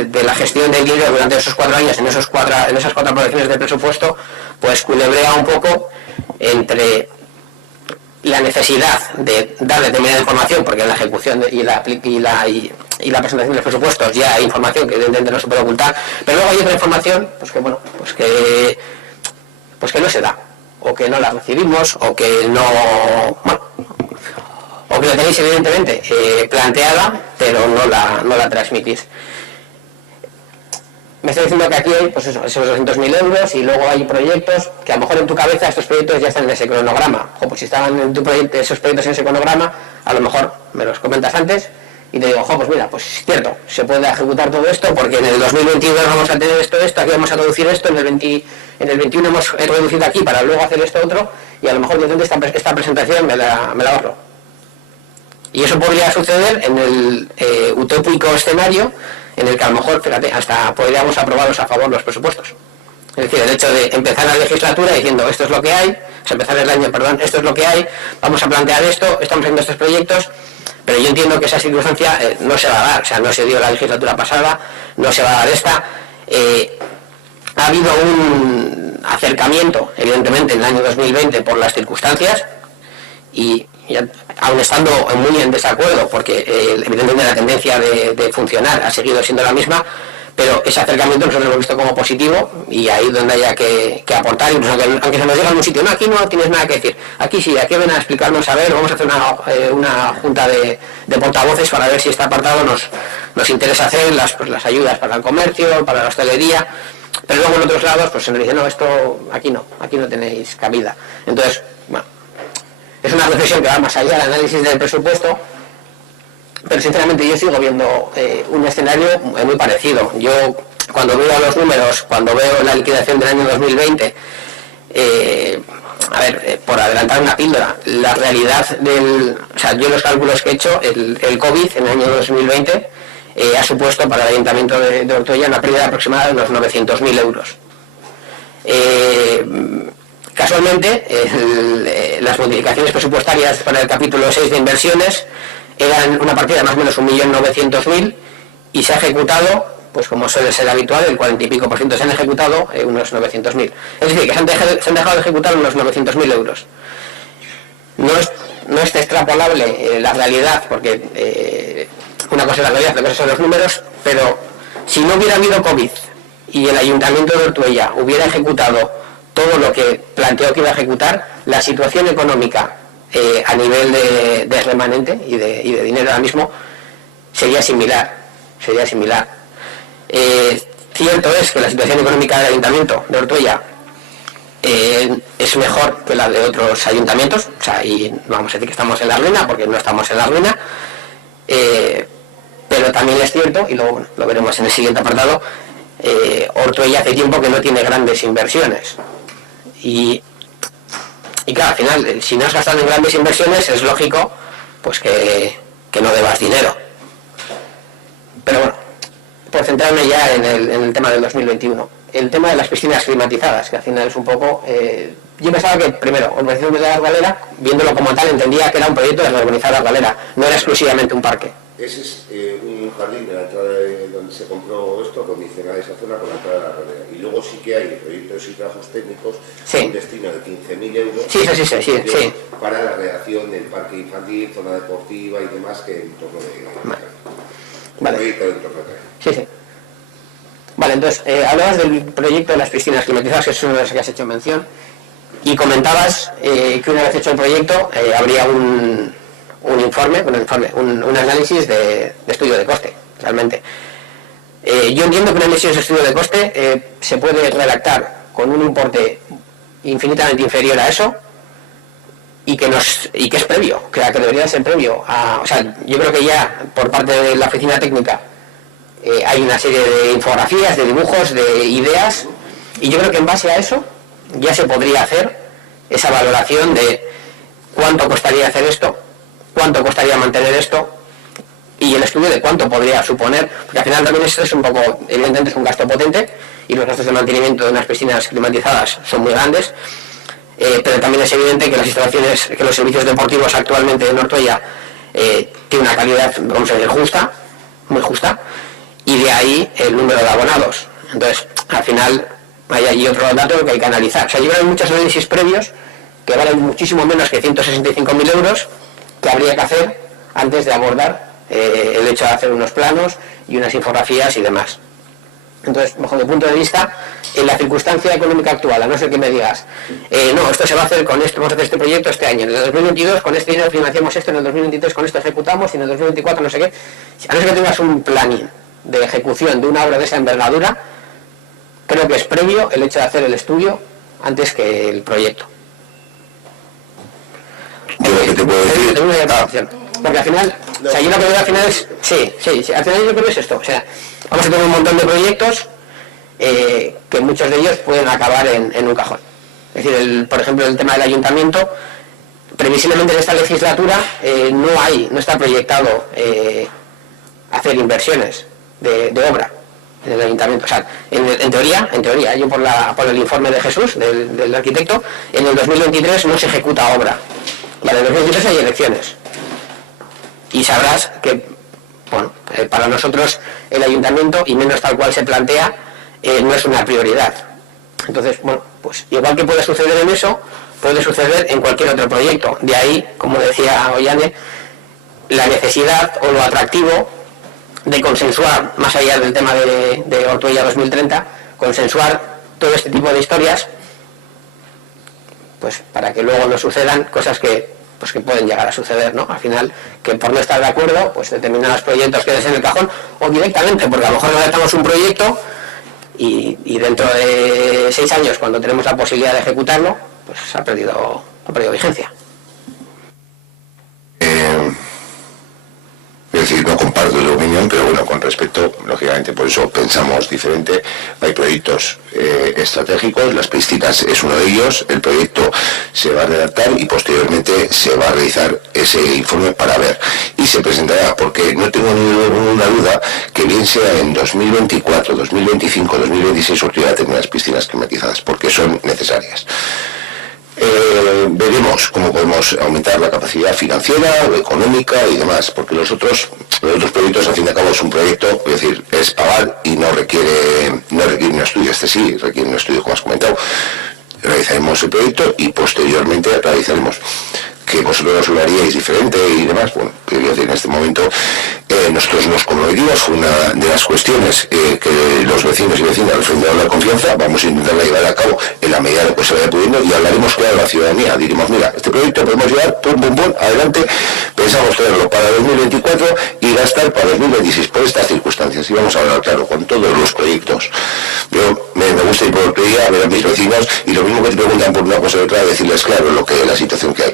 de la gestión del dinero durante esos 4 años, en esas 4 aprobaciones de presupuesto, pues culebrea un poco entre la necesidad de dar determinada información, porque en la ejecución y la presentación de los presupuestos ya hay información que evidentemente no se puede ocultar, pero luego hay otra información pues que no se da, o que no la recibimos, o que no, o que la tenéis evidentemente planteada, pero no la transmitís. Me está diciendo que aquí hay pues eso, esos 200.000 euros y luego hay proyectos que a lo mejor en tu cabeza estos proyectos ya están en ese cronograma. O pues si estaban en tu proyecto, esos proyectos en ese cronograma, a lo mejor me los comentas antes y te digo, pues mira, pues es cierto, se puede ejecutar todo esto porque en el 2022 vamos a tener esto, aquí vamos a reducir esto, en el 21 hemos reducido aquí para luego hacer esto otro y a lo mejor de esta presentación me la ahorro. Y eso podría suceder en el utópico escenario en el que a lo mejor, fíjate, hasta podríamos aprobarlos a favor los presupuestos. Es decir, el hecho de empezar la legislatura diciendo esto es lo que hay, o sea, empezar el año, perdón, esto es lo que hay, vamos a plantear esto, estamos haciendo estos proyectos, pero yo entiendo que esa circunstancia no se va a dar, o sea, no se dio la legislatura pasada, no se va a dar esta. Ha habido un acercamiento, evidentemente, en el año 2020 por las circunstancias y aun estando muy en desacuerdo, porque evidentemente la tendencia de funcionar ha seguido siendo la misma, pero ese acercamiento nosotros lo hemos visto como positivo y ahí donde haya que aportar, incluso aunque se nos diga en un sitio, no, aquí no tienes nada que decir, aquí sí, aquí ven a explicarnos, a ver, vamos a hacer una junta de portavoces para ver si este apartado nos interesa hacer, las ayudas para el comercio, para la hostelería, pero luego en otros lados pues se nos dice, no, esto aquí no tenéis cabida. Entonces, bueno, es una reflexión que va más allá del análisis del presupuesto, pero sinceramente yo sigo viendo un escenario muy parecido. Yo cuando veo los números, cuando veo la liquidación del año 2020, por adelantar una píldora, la realidad yo los cálculos que he hecho, el COVID en el año 2020 ha supuesto para el Ayuntamiento de Ortuella una pérdida aproximada de unos 900.000 euros. Casualmente, las modificaciones presupuestarias para el capítulo 6 de inversiones eran una partida de más o menos 1.900.000 y se ha ejecutado, pues como suele ser habitual, el 40 y pico % se han ejecutado unos 900.000. Es decir, que se han dejado de ejecutar unos 900.000 euros. No es extrapolable la realidad, porque una cosa es la realidad, otra cosa son los números, pero si no hubiera habido COVID y el Ayuntamiento de Ortuella hubiera ejecutado todo lo que planteó que iba a ejecutar, la situación económica a nivel de remanente y de dinero ahora mismo sería similar. Cierto es que la situación económica del Ayuntamiento de Ortuella es mejor que la de otros ayuntamientos, o sea, y no vamos a decir que estamos en la ruina, porque no estamos en la ruina, pero también es cierto, y luego lo veremos en el siguiente apartado, Ortuella hace tiempo que no tiene grandes inversiones. Y claro, al final, si no has gastado en grandes inversiones, es lógico pues que no debas dinero. Pero bueno, por centrarme ya en el tema del 2021, el tema de las piscinas climatizadas, que al final es un poco... yo pensaba que, primero, urbanización de la Galera, viéndolo como tal, entendía que era un proyecto de reurbanizar la Galera, no era exclusivamente un parque. Ese es un jardín de la entrada de donde se compró esto, acondicionar esa zona con la entrada de la Galera. Y luego sí que hay proyectos y trabajos técnicos, un destino de 15.000 euros sí. para la redacción del parque infantil, zona deportiva y demás que en torno de... Vale. Sí. Vale, entonces, hablabas del proyecto de las piscinas climatizadas, que es uno de los que has hecho mención, y comentabas que una vez hecho el proyecto habría un análisis de estudio de coste, realmente. Yo entiendo que un análisis de estudio de coste se puede redactar con un importe infinitamente inferior a eso y que es previo, que debería ser previo o sea, yo creo que ya por parte de la oficina técnica hay una serie de infografías, de dibujos, de ideas, y yo creo que en base a eso ya se podría hacer esa valoración de cuánto costaría hacer esto, cuánto costaría mantener esto, y el estudio de cuánto podría suponer, porque al final también esto es un poco, evidentemente es un gasto potente, y los gastos de mantenimiento de unas piscinas climatizadas son muy grandes, pero también es evidente que las instalaciones, que los servicios deportivos actualmente en Ortuella tienen una calidad, vamos a decir, justa, muy justa, y de ahí el número de abonados. Entonces, al final, hay allí otro dato que hay que analizar. O sea, yo creo que hay muchos análisis previos que valen muchísimo menos que 165.000 euros que habría que hacer antes de abordar el hecho de hacer unos planos y unas infografías y demás. Entonces, bajo mi punto de vista, en la circunstancia económica actual, a no ser que me digas, no, esto se va a hacer con esto, vamos a hacer este proyecto este año, en el 2022 con este dinero financiamos esto, en el 2023 con esto ejecutamos y en el 2024 no sé qué, a no ser que tengas un planning de ejecución de una obra de esa envergadura, creo que es previo el hecho de hacer el estudio antes que el proyecto. Yo lo que te puedo decir... Porque al final, o sea, yo lo que veo al final es, sí, al final yo creo que es esto, o sea, vamos a tener un montón de proyectos que muchos de ellos pueden acabar en un cajón. Es decir, por ejemplo, el tema del ayuntamiento, previsiblemente en esta legislatura no está proyectado hacer inversiones de obra en el ayuntamiento. O sea, en teoría, yo por el informe de Jesús, del arquitecto, en el 2023 no se ejecuta obra. Vale, en el 2023 hay elecciones. Y sabrás que, bueno, para nosotros el ayuntamiento, y menos tal cual se plantea, no es una prioridad. Entonces, bueno, pues igual que puede suceder en eso, puede suceder en cualquier otro proyecto. De ahí, como decía Ollane, la necesidad o lo atractivo de consensuar, más allá del tema de Ortuella 2030, consensuar todo este tipo de historias, pues para que luego no sucedan cosas que pueden llegar a suceder, ¿no? Al final, que por no estar de acuerdo, pues determinados proyectos queden en el cajón, o directamente, porque a lo mejor redactamos un proyecto y dentro de 6 años, cuando tenemos la posibilidad de ejecutarlo, pues ha perdido vigencia. Es decir, no comparto la opinión, pero bueno, con respecto, lógicamente, por eso pensamos diferente. Hay proyectos estratégicos, las piscinas es uno de ellos, el proyecto se va a redactar y posteriormente se va a realizar ese informe para ver. Y se presentará, porque no tengo ninguna duda que bien sea en 2024, 2025, 2026, Ortuella tendrá las piscinas climatizadas, porque son necesarias. Veremos cómo podemos aumentar la capacidad financiera, económica y demás, porque los otros proyectos, al fin y al cabo, es un proyecto, es decir, es pagar y no requiere un estudio. Este sí requiere un estudio, como has comentado. Realizaremos el proyecto y posteriormente realizaremos, que vosotros lo haríais diferente y demás. Bueno, en este momento nosotros nos comprometimos, fue una de las cuestiones que los vecinos y vecinas nos han dado la confianza. Vamos a intentarla llevar a cabo en la medida de lo que se vaya pudiendo y hablaremos con la ciudadanía. Diremos, mira, este proyecto podemos llevar, pum, adelante, pensamos tenerlo para 2024 y gastar para 2026 por estas circunstancias. Y vamos a hablar, claro, con todos los proyectos. Yo me gusta ir por Ortuella a ver a mis vecinos y lo mismo que te preguntan por una cosa u otra, decirles claro la situación que hay.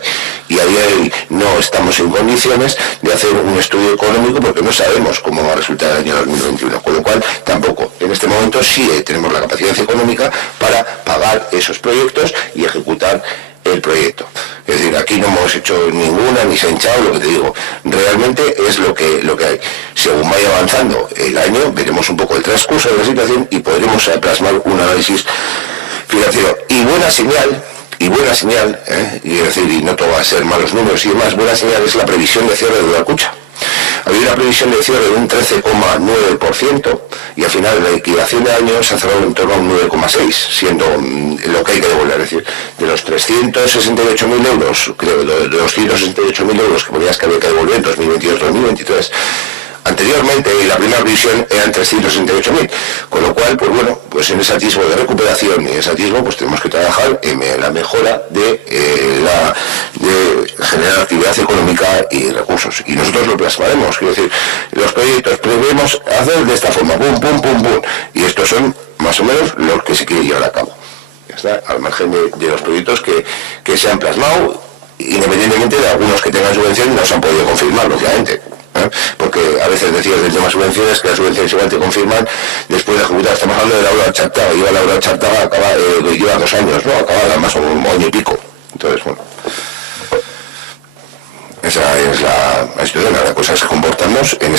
Y a día de hoy no estamos en condiciones de hacer un estudio económico porque no sabemos cómo va a resultar el año 2021, con lo cual tampoco. En este momento sí tenemos la capacidad económica para pagar esos proyectos y ejecutar el proyecto. Es decir, aquí no hemos hecho ninguna, ni se ha hinchado, lo que te digo. Realmente es lo que hay. Según vaya avanzando el año, veremos un poco el transcurso de la situación y podremos plasmar un análisis financiero. Y buena señal, y es decir, y no todo va a ser malos números y demás, buena señal es la previsión de cierre de Udalkutxa. Había una previsión de cierre de un 13,9% y al final la liquidación de año se ha cerrado en torno a un 9,6%, siendo lo que hay que devolver. Es decir, de los 368.000 euros, creo, de los 268.000 euros que ponías que había que devolver en 2022-2023, anteriormente la primera previsión eran 368.000, con lo cual, pues bueno, pues en ese atisbo de recuperación y en ese atisbo pues tenemos que trabajar en la mejora de generar actividad económica y recursos. Y nosotros lo plasmaremos, quiero decir, los proyectos prevemos hacer de esta forma, pum, pum, pum, pum, y estos son más o menos los que se quiere llevar a cabo. Ya está, al margen de los proyectos que se han plasmado, independientemente de algunos que tengan subvención y no se han podido confirmar, lógicamente. Porque a veces decías del tema subvenciones que las subvenciones igual te confirman después de ejecutar. Estamos hablando de Laura Chartaga, Laura Chartaga lleva 2 años, ¿no? Acaba más o menos un año y pico. Entonces, bueno, esa es la situación. La cosa es comportarnos en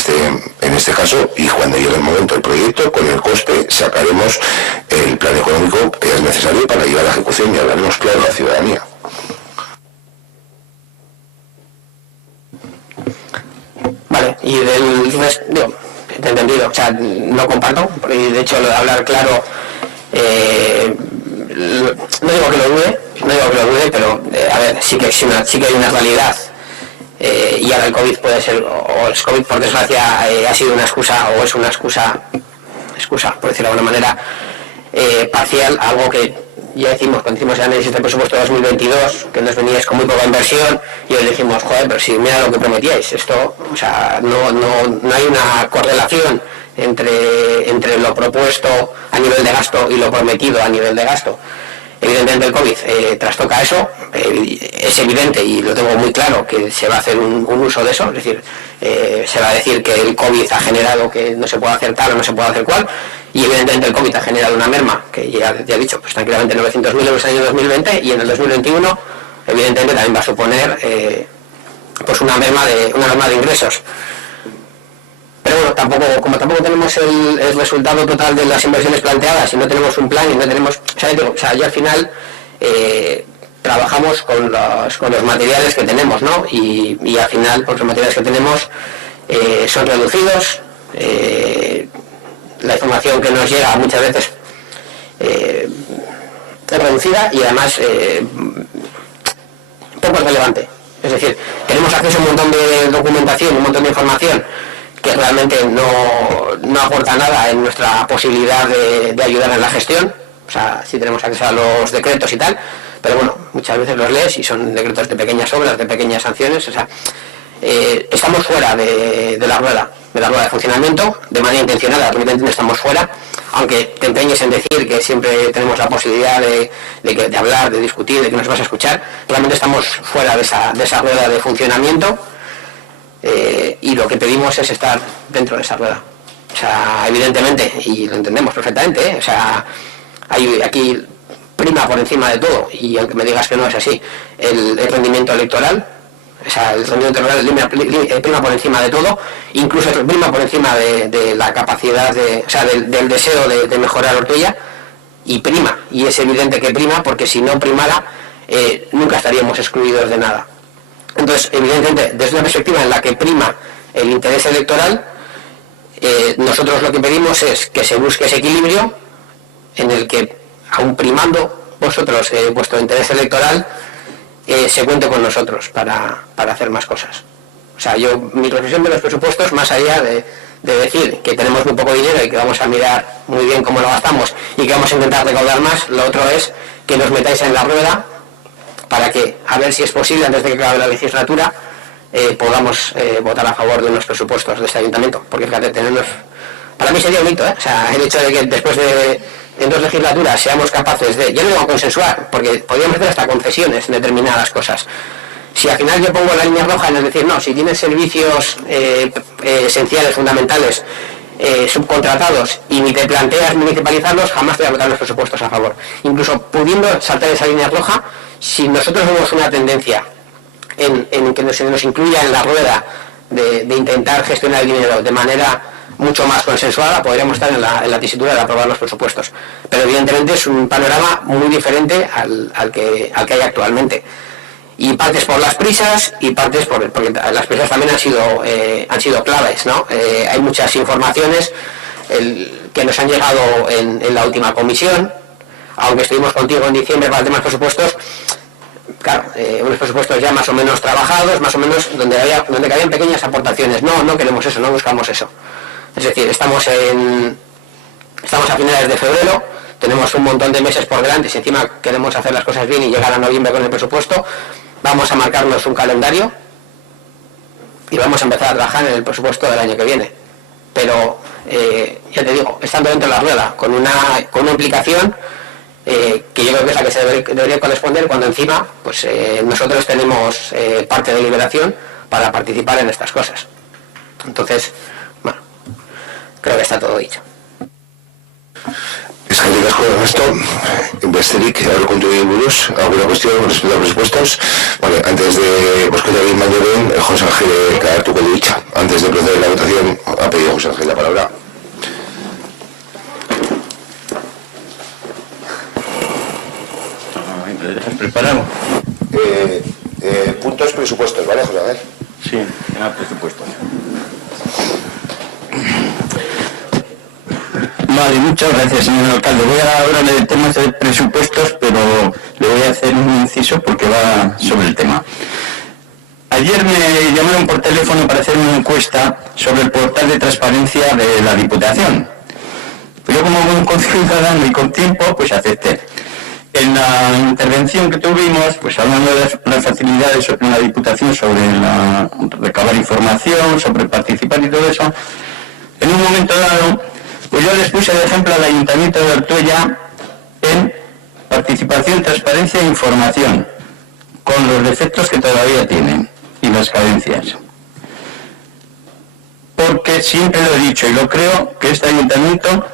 este caso, y cuando llegue el momento del proyecto, con el coste, sacaremos el plan económico que es necesario para llevar a la ejecución y hablaremos claro a la ciudadanía. Vale, y del resto, digo, te he entendido, o sea, no comparto, y de hecho lo de hablar claro, no digo que lo dude, pero a ver, sí que hay una realidad, y ahora el COVID puede ser, o el COVID por desgracia ha sido una excusa, o es una excusa, por decirlo de alguna manera, parcial, algo que ya decimos, cuando hicimos el análisis del presupuesto de 2022, que nos veníais con muy poca inversión, y os dijimos, joder, pero si mira lo que prometíais, esto, o sea, no hay una correlación entre lo propuesto a nivel de gasto y lo prometido a nivel de gasto. Evidentemente el COVID trastoca eso, es evidente y lo tengo muy claro que se va a hacer un uso de eso, es decir, se va a decir que el COVID ha generado que no se puede hacer tal o no se puede hacer cual, y evidentemente el COVID ha generado una merma, que ya he dicho, pues tranquilamente 900.000 euros en el año 2020, y en el 2021 evidentemente también va a suponer pues una merma de ingresos. Pero bueno, como tampoco tenemos el resultado total de las inversiones planteadas y no tenemos un plan y no tenemos, o sea, ya al final trabajamos con los materiales que tenemos, ¿no? Y al final pues los materiales que tenemos son reducidos, la información que nos llega muchas veces es reducida y además poco relevante. Es decir, tenemos acceso a un montón de documentación, un montón de información que realmente no aporta nada en nuestra posibilidad de ayudar en la gestión. O sea, sí tenemos acceso a los decretos y tal, pero bueno, muchas veces los lees y son decretos de pequeñas obras, de pequeñas sanciones. O sea, estamos fuera de la rueda de funcionamiento, de manera intencionada, realmente no estamos fuera, aunque te empeñes en decir que siempre tenemos la posibilidad de hablar, de discutir, de que nos vas a escuchar, realmente estamos fuera de esa rueda de funcionamiento. Y lo que pedimos es estar dentro de esa rueda. O sea, evidentemente, y lo entendemos perfectamente, o sea, hay aquí prima por encima de todo, y aunque me digas que no es así, el rendimiento electoral, o sea, el rendimiento electoral prima por encima de todo, incluso prima por encima de la capacidad, o sea, del deseo de mejorar Ortuella, y prima, y es evidente que prima, porque si no primara, nunca estaríamos excluidos de nada. Entonces, evidentemente, desde una perspectiva en la que prima el interés electoral, nosotros lo que pedimos es que se busque ese equilibrio en el que, aun primando vosotros vuestro interés electoral, se cuente con nosotros para hacer más cosas. O sea, mi reflexión de los presupuestos, más allá de decir que tenemos muy poco dinero y que vamos a mirar muy bien cómo lo gastamos y que vamos a intentar recaudar más, lo otro es que nos metáis en la rueda para que, a ver si es posible, antes de que acabe la legislatura, podamos votar a favor de unos presupuestos de este ayuntamiento. Porque fíjate, para mí sería un hito, o sea, el hecho de que después de 2 legislaturas seamos capaces de, yo no digo consensuar, porque podríamos hacer hasta concesiones en determinadas cosas. Si al final yo pongo la línea roja en el decir, no, si tienes servicios esenciales, fundamentales, subcontratados, y ni te planteas municipalizarlos, jamás te voy a votar los presupuestos a favor. Incluso pudiendo saltar esa línea roja, si nosotros vemos una tendencia en que se nos incluya en la rueda de intentar gestionar el dinero de manera mucho más consensuada, podríamos estar en la tesitura de aprobar los presupuestos. Pero evidentemente es un panorama muy diferente al que hay actualmente. Y partes por las prisas y partes porque las prisas también han sido claves, ¿no? Hay muchas informaciones que nos han llegado en la última comisión, aunque estuvimos contigo en diciembre para el tema de presupuestos. claro, unos presupuestos ya más o menos trabajados, más o menos donde cabían pequeñas aportaciones. No queremos eso, no buscamos eso. Es decir, estamos a finales de febrero, tenemos un montón de meses por delante, si encima queremos hacer las cosas bien y llegar a noviembre con el presupuesto, vamos a marcarnos un calendario y vamos a empezar a trabajar en el presupuesto del año que viene. Pero, ya te digo, estando dentro de la rueda, con una implicación que yo creo que es la que se debería corresponder cuando encima pues nosotros tenemos parte de liberación para participar en estas cosas. Entonces, bueno, creo que está todo dicho. Eskerrik asko Ernesto, besterik aurrekontuei buruz, alguna cuestión respecto a presupuestos. Vale, antes de bozketari baino lehen, José Ángel hartuko du hitza. Antes de proceder a la votación, ha pedido José Ángel la palabra. ¿Me dejas preparado? Puntos presupuestos, ¿vale, José Ángel? Sí, presupuestos. Vale, muchas gracias, señor alcalde. Voy a hablar de temas de presupuestos, pero le voy a hacer un inciso porque va sobre el tema. Ayer me llamaron por teléfono para hacer una encuesta sobre el portal de transparencia de la Diputación. Yo, como buen ciudadano y con tiempo, pues acepté. En la intervención que tuvimos, pues hablando de las facilidades en la Diputación sobre recabar información, sobre participar y todo eso, en un momento dado, pues yo les puse de ejemplo al Ayuntamiento de Ortuella en participación, transparencia e información, con los defectos que todavía tienen y las carencias. Porque siempre lo he dicho y lo creo, que este Ayuntamiento,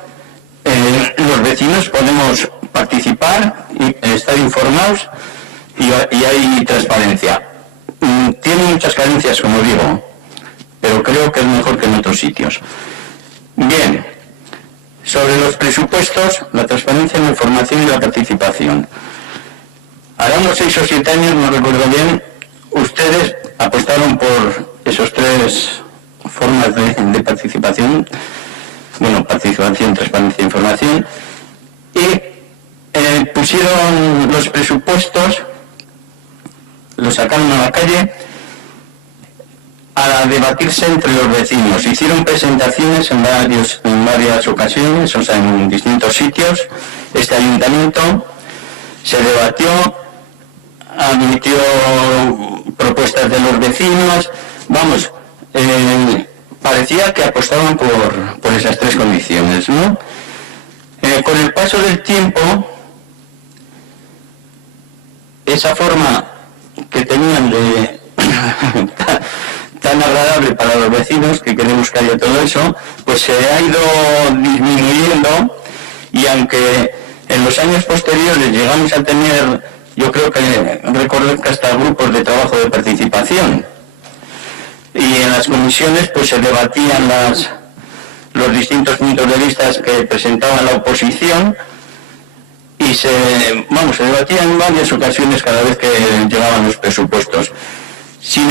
los vecinos podemos participar y estar informados y hay transparencia. Tiene muchas carencias, como digo, pero creo que es mejor que en otros sitios. Bien, sobre los presupuestos, la transparencia, la información y la participación. Hará unos 6 o 7 años, no recuerdo bien, ustedes apostaron por esos 3 formas de participación, bueno, participación, transparencia e información, y pusieron los presupuestos, los sacaron a la calle a debatirse entre los vecinos. Hicieron presentaciones en varias ocasiones, o sea, en distintos sitios. Este ayuntamiento se debatió, admitió propuestas de los vecinos. Vamos, parecía que apostaban por esas 3 condiciones, ¿no? Con el paso del tiempo, esa forma que tenían de tan agradable para los vecinos, que queremos que haya todo eso, pues se ha ido disminuyendo, y aunque en los años posteriores llegamos a tener, yo creo que recuerdo que hasta grupos de trabajo de participación, y en las comisiones pues se debatían los distintos puntos de vista que presentaba la oposición, y se debatían en varias ocasiones cada vez que llegaban los presupuestos. Sin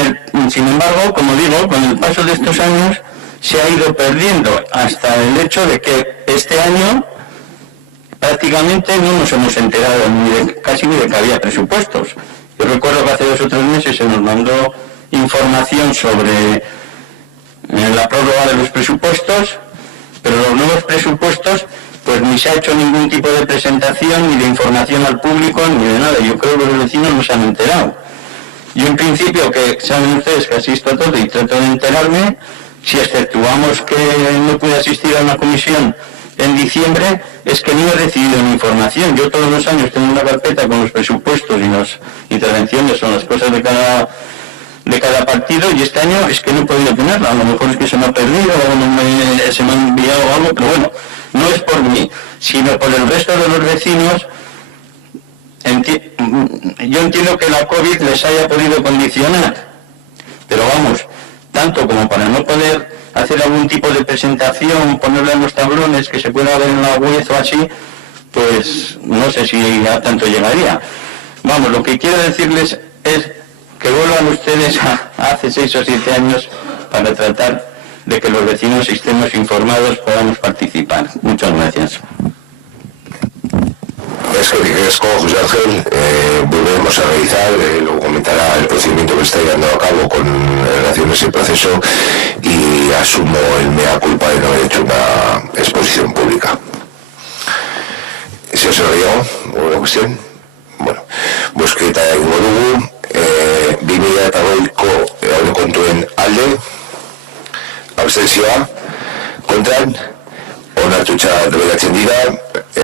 embargo, como digo, con el paso de estos años se ha ido perdiendo, hasta el hecho de que este año prácticamente no nos hemos enterado casi ni de que había presupuestos. Yo recuerdo que hace 2 o 3 meses se nos mandó información sobre la prórroga de los presupuestos, pero los nuevos presupuestos pues ni se ha hecho ningún tipo de presentación ni de información al público ni de nada. Yo creo que los vecinos no se han enterado. Yo en principio, que saben ustedes que asisto a todo y trato de enterarme, si exceptuamos que no pude asistir a una comisión en diciembre, es que no he recibido ni información. Yo todos los años tengo una carpeta con los presupuestos y las intervenciones, son las cosas de cada partido, y este año es que no he podido tenerla. A lo mejor es que se me ha perdido o se me ha enviado algo, pero bueno, no es por mí, sino por el resto de los vecinos. Yo entiendo que la COVID les haya podido condicionar, pero vamos, tanto como para no poder hacer algún tipo de presentación, ponerla en los tablones que se pueda ver en la web o así, pues no sé si a tanto llegaría. Vamos, lo que quiero decirles es que vuelvan ustedes a hace 6 o 7 años para tratar de que los vecinos estemos informados, podamos participar. Muchas gracias. Es que José Ángel, volvemos a realizar, luego comentará el procedimiento que está llevando a cabo con relación a ese proceso y asumo el mea culpa de no haber hecho una exposición pública. ¿Se os ha olvidado alguna cuestión? Bueno, bozketa egingo dugu, 2008ko aurrekontuen alde, abstentzioa, kontran, onartuta geratzen dira,